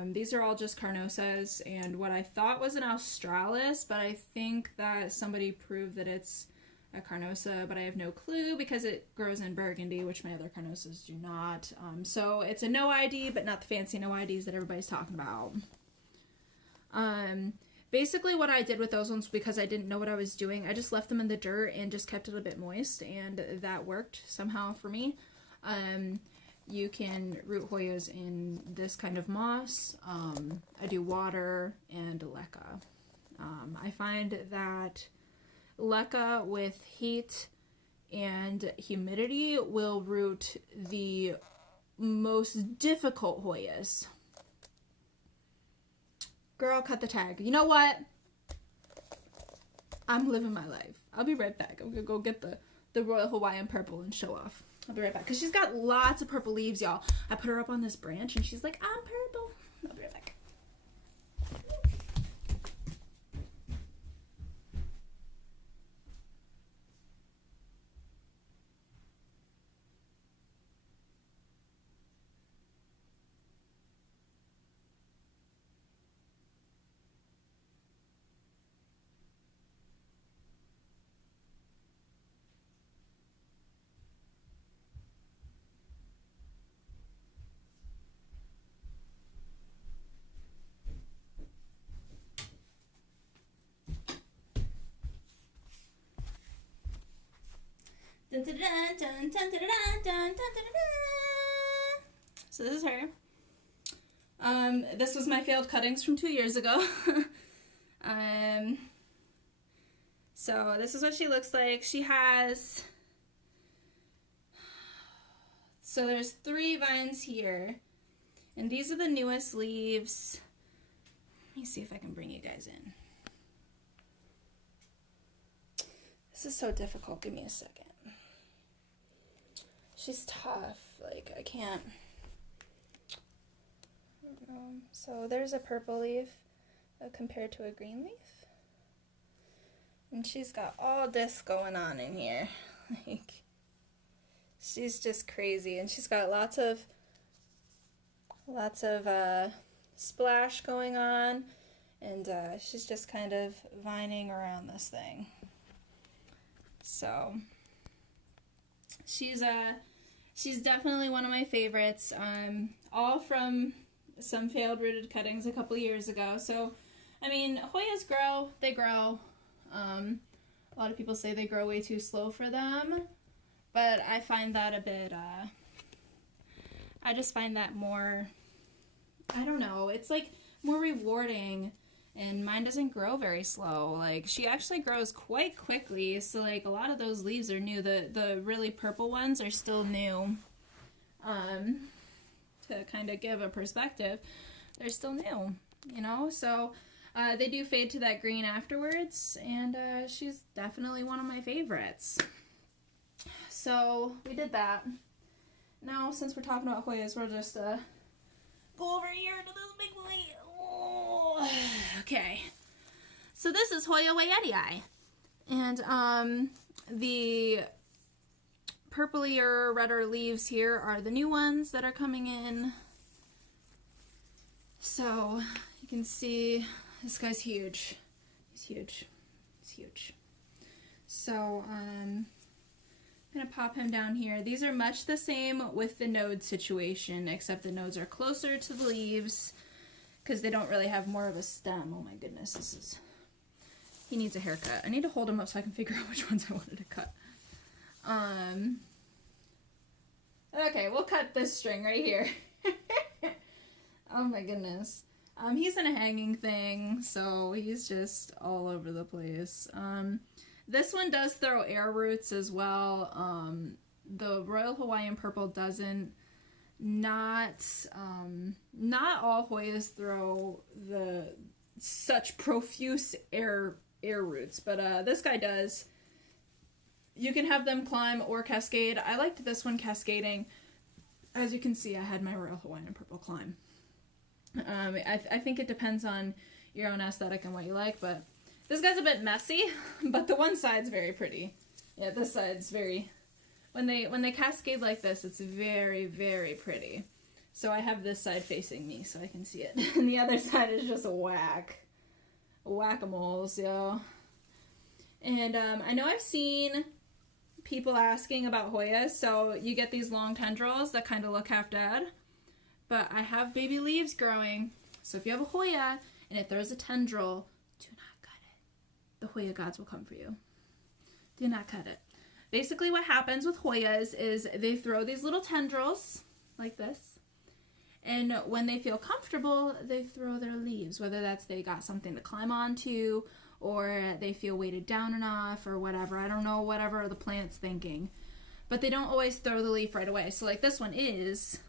These are all just Carnosas, and what I thought was an Australis, but I think that somebody proved that it's a Carnosa, but I have no clue because it grows in Burgundy, which my other Carnosas do not. So it's a no ID, but not the fancy no IDs that everybody's talking about. Basically what I did with those ones, because I didn't know what I was doing, I just left them in the dirt and just kept it a bit moist, and that worked somehow for me. You can root Hoyas in this kind of moss. I do water and leca. I find that leca with heat and humidity will root the most difficult Hoyas. Girl, cut the tag. You know what? I'm living my life. I'll be right back. I'm gonna go get the Royal Hawaiian Purple and show off. I'll be right back. Because she's got lots of purple leaves, y'all. I put her up on this branch and she's like, I'm purple. I'll be right back. Dun, dun, dun, dun, dun, dun, dun, dun, dun, dun. So this is her. This was my failed cuttings from 2 years ago. So this is what she looks like. She has, so there's 3 vines here, and these are the newest leaves. Let me see if I can bring you guys in. This is so difficult. Give me a second. She's tough. Like, I can't. I don't know. So there's a purple leaf compared to a green leaf. And she's got all this going on in here. Like, she's just crazy. And she's got lots of splash going on. And she's just kind of vining around this thing. So she's definitely one of my favorites. All from some failed rooted cuttings a couple years ago. So, I mean, Hoyas grow, they grow. A lot of people say they grow way too slow for them, but I find that a bit, I just find that more, I don't know, it's like more rewarding, and mine doesn't grow very slow. Like, she actually grows quite quickly, so like a lot of those leaves are new. The really purple ones are still new. To kind of give a perspective, they're still new, you know? So they do fade to that green afterwards, and she's definitely one of my favorites. So we did that. Now, since we're talking about Hoyas, we'll just go over here to this big boy. Oh, okay. So this is Hoya wayetti, and the purplier, redder leaves here are the new ones that are coming in. So you can see this guy's huge. He's huge. He's huge. So I'm gonna pop him down here. These are much the same with the node situation, except the nodes are closer to the leaves because they don't really have more of a stem. Oh my goodness, this is... He needs a haircut. I need to hold him up so I can figure out which ones I wanted to cut. Okay, we'll cut this string right here. Oh my goodness. He's in a hanging thing, so he's just all over the place. This one does throw air roots as well. The Royal Hawaiian Purple doesn't. Not all Hoyas throw such profuse air roots, but this guy does. You can have them climb or cascade. I liked this one cascading. As you can see, I had my Royal Hawaiian Purple climb. I think it depends on your own aesthetic and what you like, but this guy's a bit messy, but the one side's very pretty. Yeah, this side's very... When they cascade like this, it's very, very pretty. So I have this side facing me so I can see it. And the other side is just a whack-a-moles, yo. And I know I've seen people asking about Hoyas, so you get these long tendrils that kind of look half dead. But I have baby leaves growing, so if you have a Hoya and it throws a tendril, do not cut it. The Hoya gods will come for you. Do not cut it. Basically what happens with Hoyas is they throw these little tendrils like this, and when they feel comfortable, they throw their leaves, whether that's they got something to climb onto, or they feel weighted down enough, or whatever. I don't know, whatever the plant's thinking. But they don't always throw the leaf right away. So like this one is,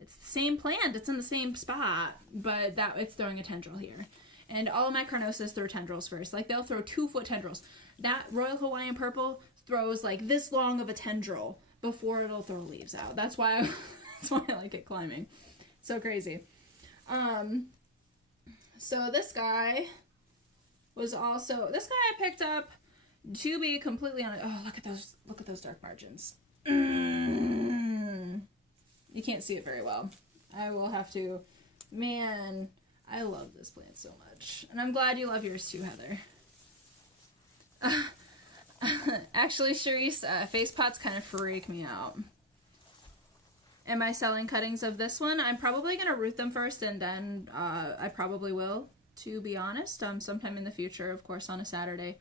it's the same plant, it's in the same spot, but it's throwing a tendril here. And all of my carnosus throw tendrils first. Like they'll throw 2-foot tendrils. That Royal Hawaiian Purple throws like this long of a tendril before it'll throw leaves out. That's why I like it climbing. So crazy. So this guy I picked up to be completely honest. Oh, look at those dark margins. You can't see it very well. I will have to, man, I love this plant so much. And I'm glad you love yours too, Heather. Actually, Charisse, face pots kind of freak me out. Am I selling cuttings of this one? I'm probably going to root them first, and then I probably will, to be honest, sometime in the future, of course, on a Saturday.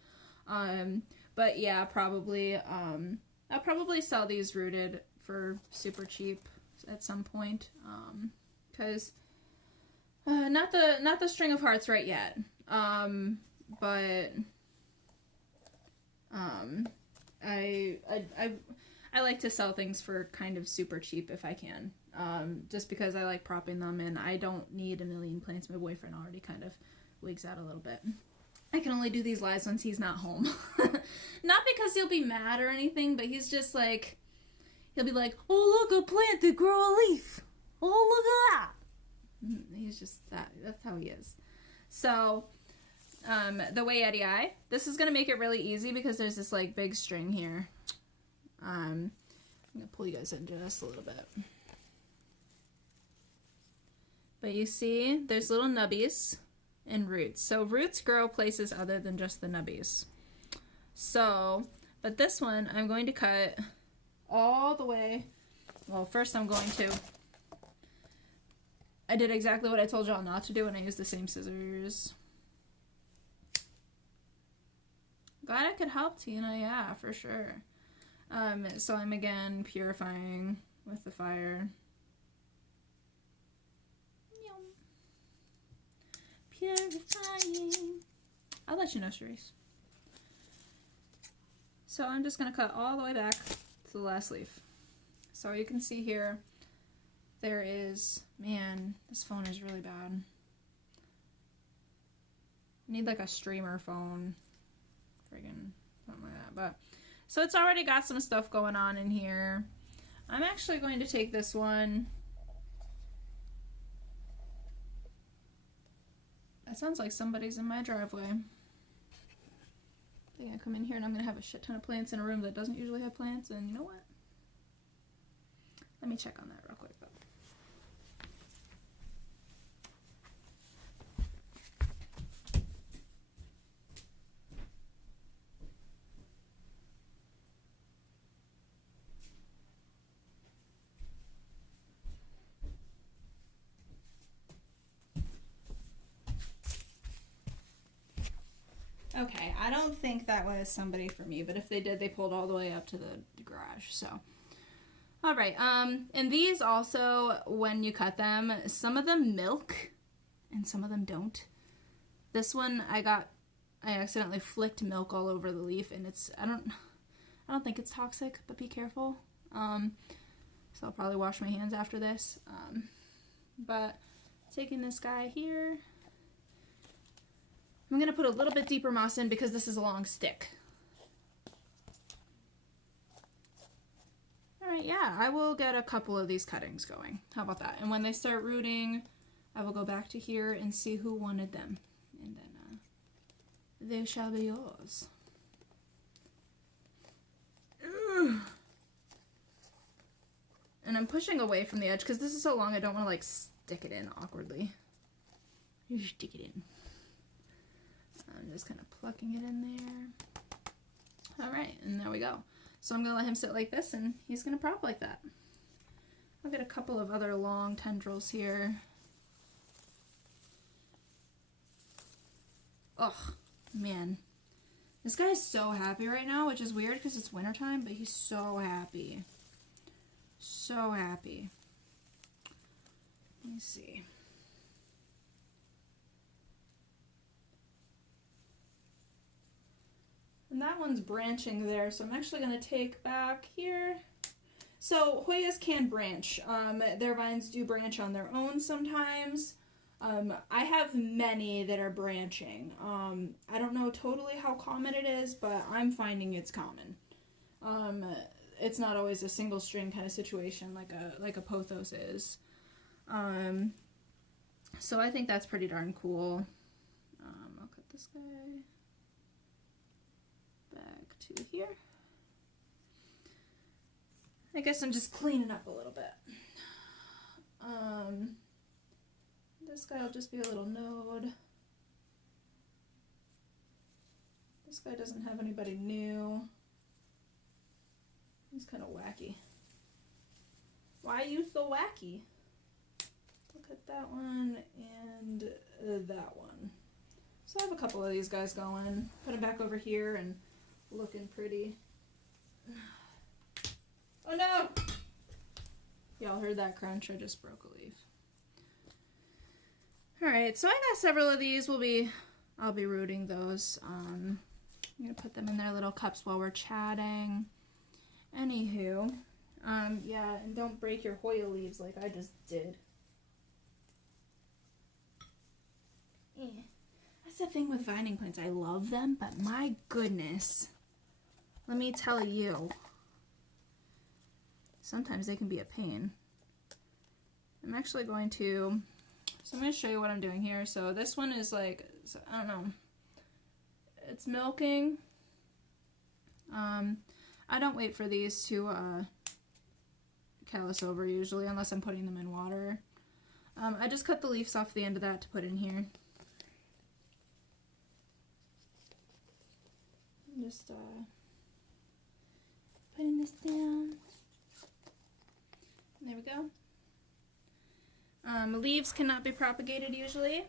But yeah, probably, I'll probably sell these rooted for super cheap at some point, because not the string of hearts right yet, but I like to sell things for kind of super cheap if I can, just because I like propping them, and I don't need a million plants. My boyfriend already kind of wigs out a little bit. I can only do these lives once he's not home. Not because he'll be mad or anything, but he's just like, he'll be like, oh, look, a plant that grow a leaf. Oh, look at that. He's just that's how he is. So, the wayetti, this is going to make it really easy because there's this like big string here. I'm going to pull you guys in just a little bit. But you see, there's little nubbies and roots. So roots grow places other than just the nubbies. So, but this one, I'm going to cut all the way. Well, first I did exactly what I told y'all not to do, and I used the same scissors. Glad I could help, Tina. Yeah, for sure. So I'm again purifying with the fire. Purifying. I'll let you know, Charisse. So I'm just going to cut all the way back to the last leaf. So you can see here, there is, man, this phone is really bad. I need like a streamer phone. Friggin' something like that. But so it's already got some stuff going on in here. I'm actually going to take this one. That sounds like somebody's in my driveway. I think I come in here and I'm going to have a shit ton of plants in a room that doesn't usually have plants, and you know what? Let me check on that real quick though. Okay, I don't think that was somebody for me, but if they did, they pulled all the way up to the garage, so. All right, and these also, when you cut them, some of them milk and some of them don't. This one I accidentally flicked milk all over the leaf, and I don't think it's toxic, but be careful. So I'll probably wash my hands after this. But taking this guy here, I'm going to put a little bit deeper moss in because this is a long stick. Alright, yeah, I will get a couple of these cuttings going. How about that? And when they start rooting, I will go back to here and see who wanted them. And then they shall be yours. Ugh. And I'm pushing away from the edge because this is so long I don't want to like stick it in awkwardly. You stick it in. I'm just kind of plucking it in there. Alright, and there we go. So I'm going to let him sit like this, and he's going to prop like that. I'll get a couple of other long tendrils here. Ugh, man. This guy's so happy right now, which is weird because it's wintertime, but he's so happy. So happy. Let me see. And that one's branching there, so I'm actually going to take back here. So Hoyas can branch. Their vines do branch on their own sometimes. I have many that are branching. I don't know totally how common it is, but I'm finding it's common. It's not always a single string kind of situation like a pothos is. So I think that's pretty darn cool. I'll cut this guy back to here. I guess I'm just cleaning up a little bit. This guy will just be a little node. This guy doesn't have anybody new. He's kind of wacky. Why are you so wacky? Look at that one and that one. So I have a couple of these guys going. Put them back over here and looking pretty. Oh no! Y'all heard that crunch? I just broke a leaf. Alright, so I got several of these. I'll be rooting those. I'm gonna put them in their little cups while we're chatting. Anywho, yeah, and don't break your Hoya leaves like I just did. That's the thing with vining plants. I love them, but my goodness, let me tell you, sometimes they can be a pain. I'm actually going to, so I'm going to show you what I'm doing here. So this one is like, I don't know, it's milking. I don't wait for these to callus over usually, unless I'm putting them in water. I just cut the leaves off the end of that to put in here. Just putting this down. There we go. Leaves cannot be propagated usually.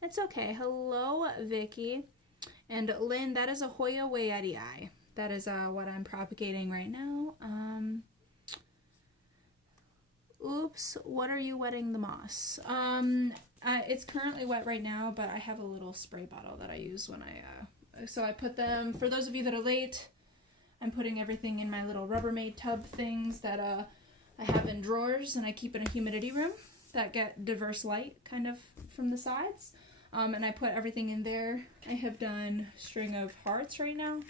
It's okay. Hello, Vicky. And Lynn, that is a Hoya wayetti. That is what I'm propagating right now. Oops, what are you wetting the moss? It's currently wet right now, but I have a little spray bottle that I use when so I put them, for those of you that are late, I'm putting everything in my little Rubbermaid tub things that I have in drawers, and I keep in a humidity room that get diverse light kind of from the sides. And I put everything in there. I have done string of hearts right now.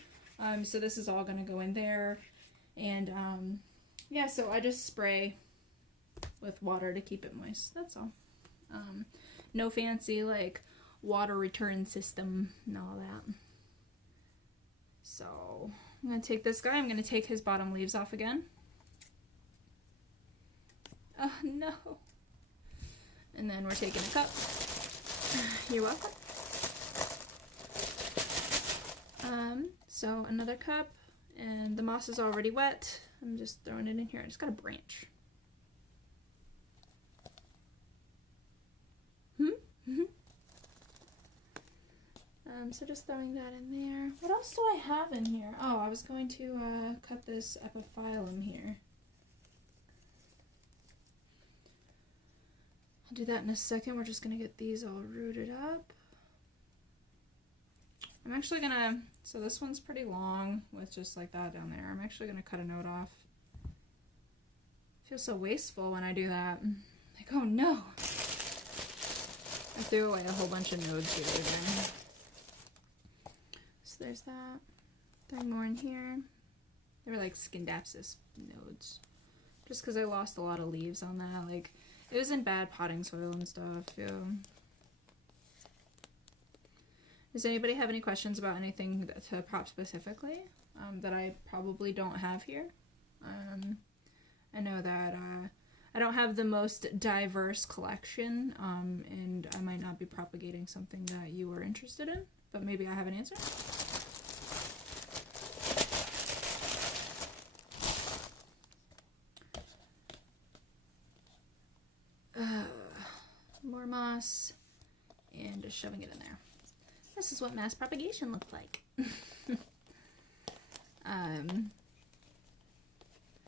So this is all going to go in there. And yeah, so I just spray with water to keep it moist. That's all. No fancy like water return system and all that. So I'm going to take this guy. I'm going to take his bottom leaves off again. Oh no. And then we're taking a cup. You're welcome. So another cup, and the moss is already wet. I'm just throwing it in here. I just got a branch. So just throwing that in there. What else do I have in here? Oh, I was going to cut this epiphyllum here. I'll do that in a second. We're just going to get these all rooted up. I'm actually going to, so this one's pretty long with just like that down there. I'm actually going to cut a node off. I feel so wasteful when I do that. Like, oh no. I threw away a whole bunch of nodes the other day. So there's that. 3 more in here. They were like Scindapsus nodes. Just because I lost a lot of leaves on that. Like, it was in bad potting soil and stuff. Yeah. Does anybody have any questions about anything to prop specifically that I probably don't have here? I know that I don't have the most diverse collection, and I might not be propagating something that you were interested in, but maybe I have an answer. More moss, and just shoving it in there. This is what mass propagation looks like.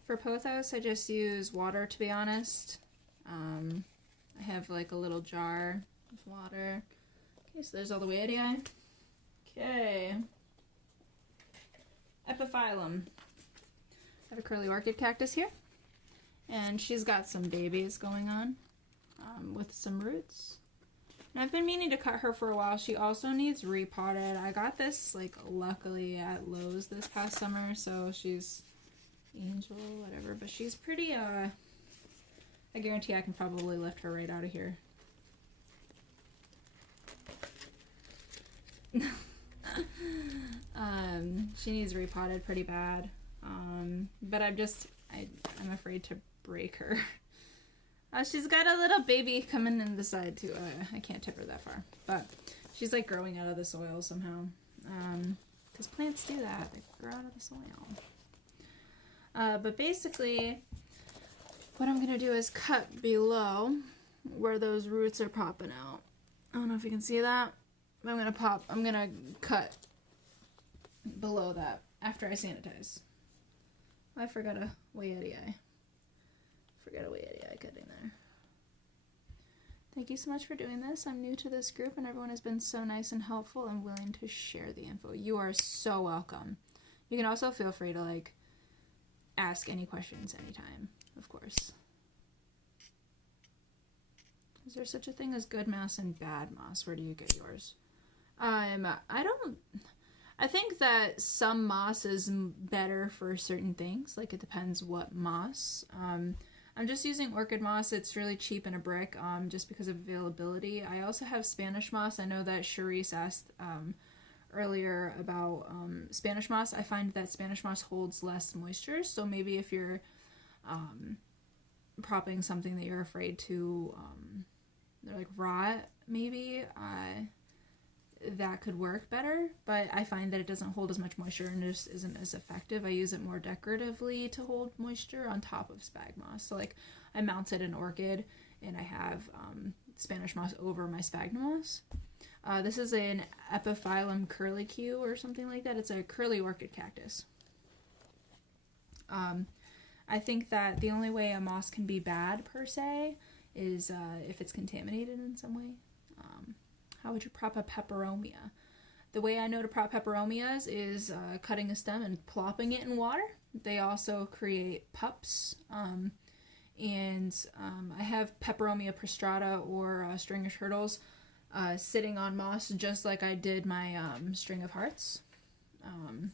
For pothos, I just use water, to be honest. I have like a little jar of water. Okay, so there's all the wayetti. Okay. Epiphyllum. I have a curly orchid cactus here. And she's got some babies going on with some roots. And I've been meaning to cut her for a while. She also needs repotted. I got this, like, luckily at Lowe's this past summer, so she's angel, whatever. But she's pretty, I guarantee I can probably lift her right out of here. She needs repotted pretty bad. But I'm afraid to break her. She's got a little baby coming in the side too. I can't tip her that far, but she's like growing out of the soil somehow. Because plants do that, they grow out of the soil. But basically, what I'm gonna do is cut below where those roots are popping out. I don't know if you can see that. I'm gonna cut below that after I sanitize. I forgot a wayetti eye. Cutting there. Thank you so much for doing this. I'm new to this group and everyone has been so nice and helpful and willing to share the info. You are so welcome. You can also feel free to like ask any questions anytime, of course. Is there such a thing as good moss and bad moss? Where do you get yours? I think that some moss is better for certain things. Like it depends what moss. I'm just using orchid moss. It's really cheap in a brick just because of availability. I also have Spanish moss. I know that Charisse asked earlier about Spanish moss. I find that Spanish moss holds less moisture. So maybe if you're propping something that you're afraid to like rot, maybe that could work better, but I find that it doesn't hold as much moisture and just isn't as effective. I use it more decoratively to hold moisture on top of spag moss. So like I mounted an orchid and I have Spanish moss over my sphagnum moss. This is an epiphyllum curlicue or something like that. It's a curly orchid cactus. I think that the only way a moss can be bad, per se, is if it's contaminated in some way. How would you prop a peperomia? The way I know to prop peperomias is cutting a stem and plopping it in water. They also create pups. And I have peperomia prostrata or string of turtles sitting on moss just like I did my string of hearts.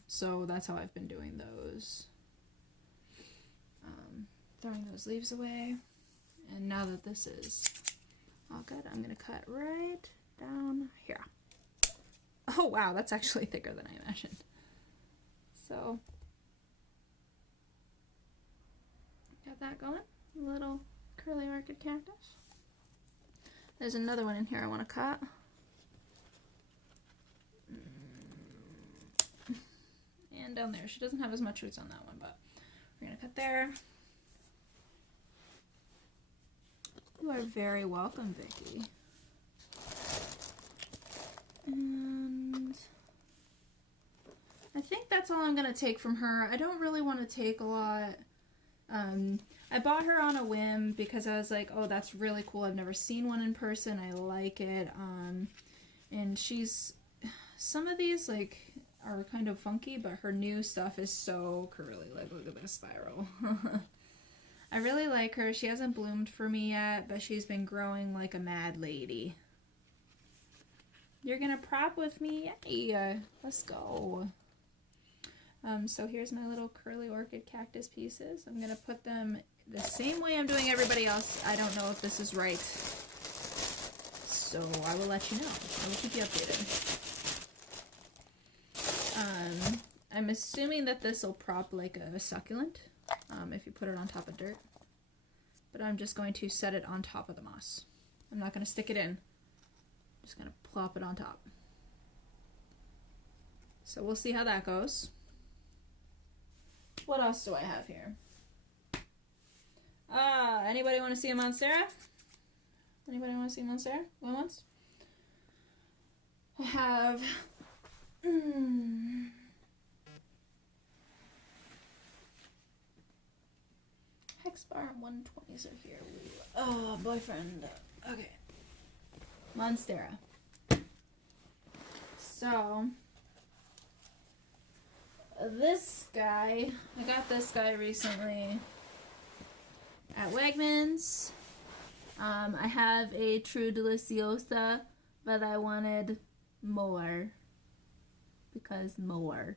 So that's how I've been doing those. Throwing those leaves away. And now that this is all good, I'm going to cut right down here. Oh wow, that's actually thicker than I imagined. So, got that going. A little curly orchid cactus. There's another one in here I want to cut. And down there. She doesn't have as much roots on that one, but we're going to cut there. You are very welcome, Vicky. And I think that's all I'm going to take from her. I don't really want to take a lot. I bought her on a whim because I was like, oh, that's really cool. I've never seen one in person. I like it. And some of these, like, are kind of funky, but her new stuff is so curly. Like, look at this spiral. I really like her. She hasn't bloomed for me yet, but she's been growing like a mad lady. You're gonna prop with me? Yay! Let's go. So here's my little curly orchid cactus pieces. I'm gonna put them the same way I'm doing everybody else. I don't know if this is right, so I will let you know. I will keep you updated. I'm assuming that this will prop like a succulent if you put it on top of dirt. But I'm just going to set it on top of the moss. I'm not going to stick it in. I'm just going to plop it on top. So we'll see how that goes. What else do I have here? Anybody want to see a monstera? Anybody want to see a monstera? Going once? I have... Hexbar 120s are here. Oh, boyfriend. Okay. Monstera. So, this guy, I got this guy recently at Wegmans. I have a True Deliciosa, but I wanted more. Because more.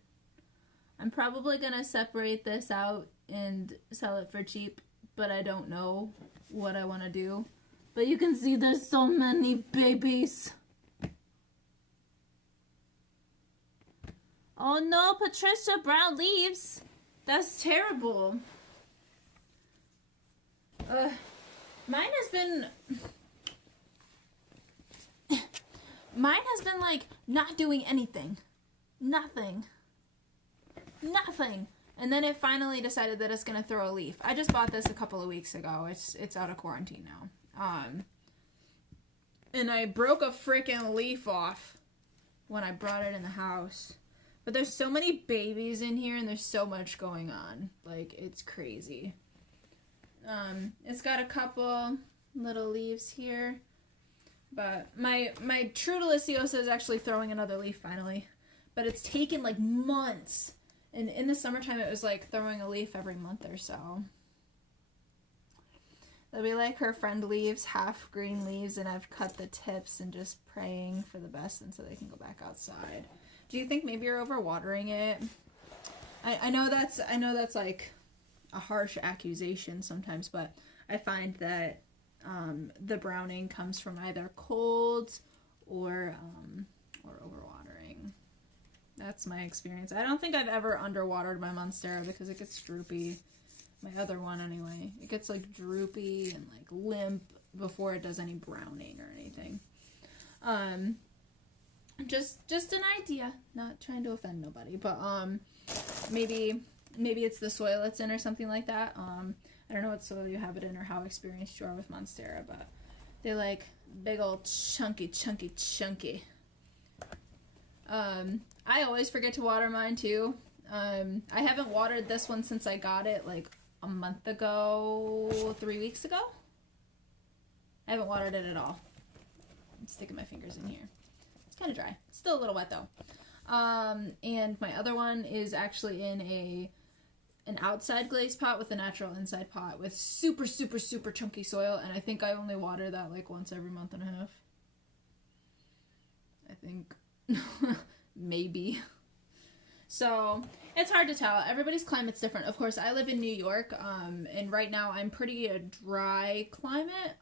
I'm probably going to separate this out and sell it for cheap, but I don't know what I want to do. But you can see there's so many babies. Oh no, Patricia, brown leaves. That's terrible. Mine has been like not doing anything. Nothing. And then it finally decided that it's going to throw a leaf. I just bought this a couple of weeks ago. It's out of quarantine now. And I broke a freaking leaf off when I brought it in the house. But there's so many babies in here and there's so much going on. Like, it's crazy. It's got a couple little leaves here. But my True Deliciosa is actually throwing another leaf finally. But it's taken like months. And in the summertime, it was like throwing a leaf every month or so. They'll be like her friend leaves, half green leaves, and I've cut the tips and just praying for the best and so they can go back outside. Do you think maybe you're overwatering it? I know that's like a harsh accusation sometimes, but I find that the browning comes from either cold or overwatering. That's my experience. I don't think I've ever underwatered my monstera because it gets droopy. My other one anyway. It gets like droopy and like limp before it does any browning or anything. Just an idea. Not trying to offend nobody, but maybe it's the soil it's in or something like that. I don't know what soil you have it in or how experienced you are with monstera, but they like big old chunky. I always forget to water mine too. I haven't watered this one since I got it like a month ago, 3 weeks ago. I haven't watered it at all. I'm sticking my fingers in here. It's kind of dry. It's still a little wet though. And my other one is actually in an outside glazed pot with a natural inside pot with super, super, super chunky soil, and I think I only water that like once every month and a half. I think. Maybe. So it's hard to tell. Everybody's climate's different. Of course, I live in New York, and right now I'm pretty a dry climate.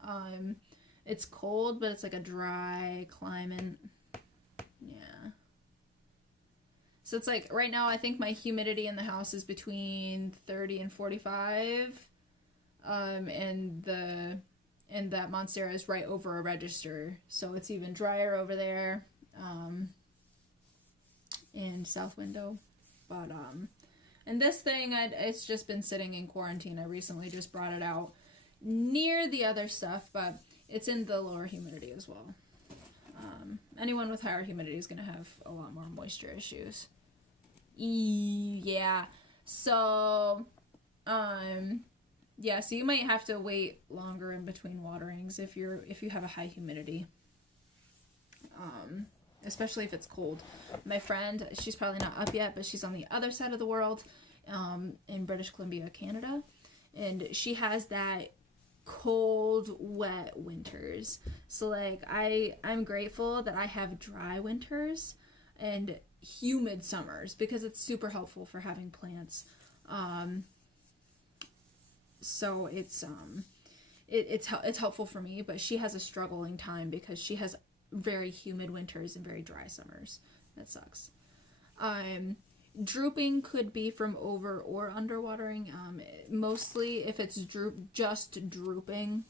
It's cold, but it's like a dry climate. Yeah. So it's like right now I think my humidity in the house is between 30 and 45. And that Monstera is right over a register. So it's even drier over there. In south window, but and this thing it's just been sitting in quarantine. I recently just brought it out near the other stuff, but it's in the lower humidity as well. Anyone with higher humidity is going to have a lot more moisture issues. Yeah, so yeah, so you might have to wait longer in between waterings if you have a high humidity. Especially if it's cold. My friend, she's probably not up yet, but she's on the other side of the world, in British Columbia, Canada, and she has that cold, wet winters. So like I'm grateful that I have dry winters and humid summers because it's super helpful for having plants. So it's helpful for me, but she has a struggling time because she has very humid winters and very dry summers. That sucks. Drooping could be from over or underwatering. Mostly if it's just drooping,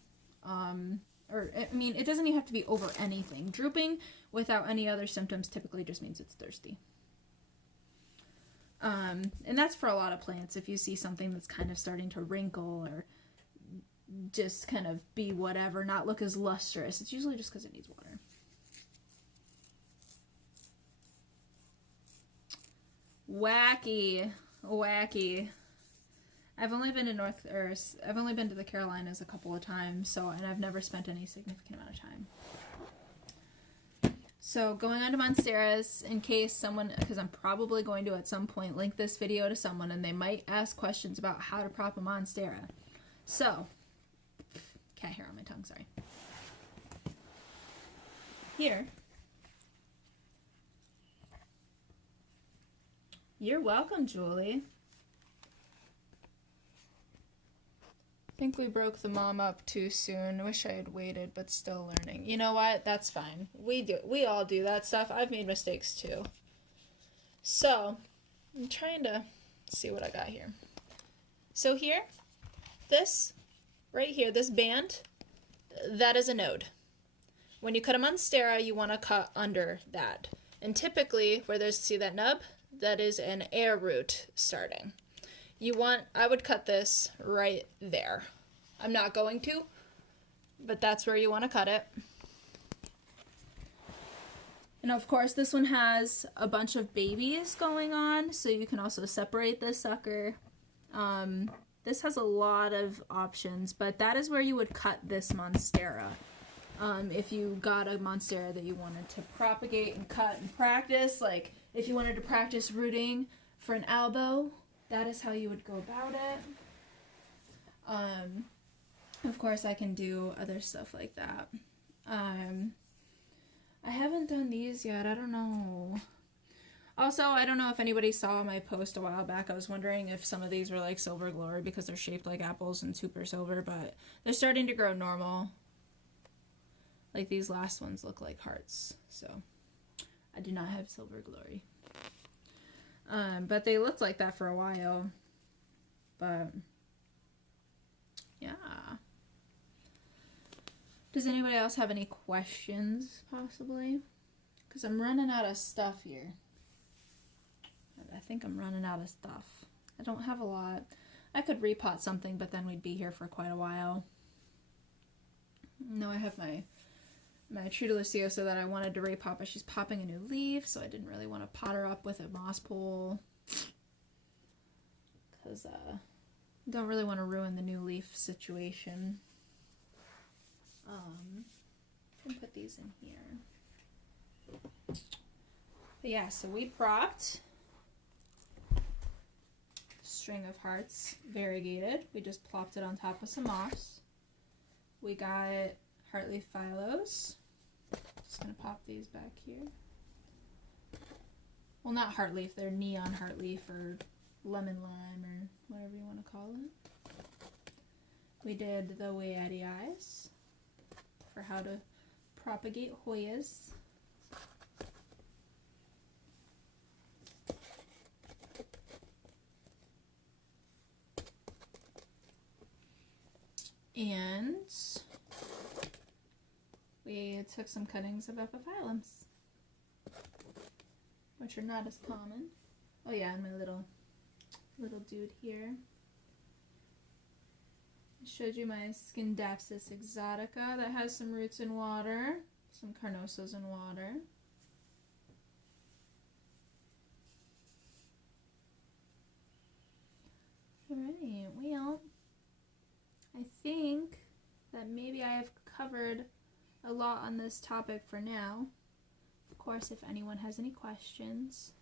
or I mean, it doesn't even have to be over anything. Drooping without any other symptoms typically just means it's thirsty. And that's for a lot of plants. If you see something that's kind of starting to wrinkle or just kind of be whatever, not look as lustrous, it's usually just because it needs water. Wacky. I've only been to I've only been to the Carolinas a couple of times, and I've never spent any significant amount of time. So going on to Monsteras, in case someone, because I'm probably going to at some point link this video to someone and they might ask questions about how to prop a Monstera. So, cat hair on my tongue, sorry. Here. You're welcome, Julie. I think we broke the mom up too soon. Wish I had waited, but still learning. You know what? That's fine. We all do that stuff. I've made mistakes too. So, I'm trying to see what I got here. So here, this right here, this band, that is a node. When you cut a Monstera, you want to cut under that. And typically, where there's, see that nub? That is an air root starting. I would cut this right there. I'm not going to, but that's where you want to cut it. And of course, this one has a bunch of babies going on, so you can also separate this sucker. This has a lot of options, but that is where you would cut this Monstera. If you got a Monstera that you wanted to propagate and cut and practice, like if you wanted to practice rooting for an elbow, that is how you would go about it. Of course, I can do other stuff like that. I haven't done these yet. I don't know. Also, I don't know if anybody saw my post a while back. I was wondering if some of these were like silver glory because they're shaped like apples and super silver, but they're starting to grow normal. Like these last ones look like hearts, so I do not have silver glory. But they looked like that for a while. But yeah. Does anybody else have any questions, possibly? Because I'm running out of stuff here. I think I'm running out of stuff. I don't have a lot. I could repot something, but then we'd be here for quite a while. No, I have my my Triduliciosa that I wanted to repot, but she's popping a new leaf, so I didn't really want to pot her up with a moss pole. Because don't really want to ruin the new leaf situation. I can put these in here. But yeah, so we propped string of hearts variegated. We just plopped it on top of some moss. We got heartleaf philos. Just gonna pop these back here. Well, not heartleaf, they're neon heartleaf or lemon lime or whatever you want to call it. We did the wayetti eyes for how to propagate hoyas. And we took some cuttings of epiphyllums, which are not as common. Oh yeah, and my little dude here. I showed you my Scindapsus exotica that has some roots in water, some carnosos in water. Alright, well, I think that maybe I have covered a lot on this topic for now. Of course, if anyone has any questions,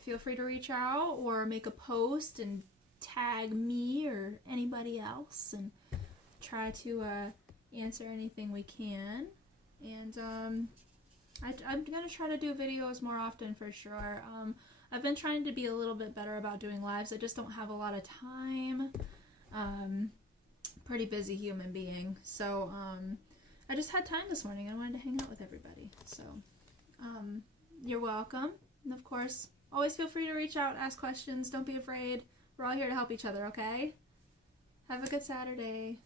feel free to reach out or make a post and tag me or anybody else and try to answer anything we can. And I'm going to try to do videos more often for sure. I've been trying to be a little bit better about doing lives. I just don't have a lot of time. Pretty busy human being. So I just had time this morning and I wanted to hang out with everybody. So you're welcome. And of course, always feel free to reach out, ask questions. Don't be afraid. We're all here to help each other, okay? Have a good Saturday.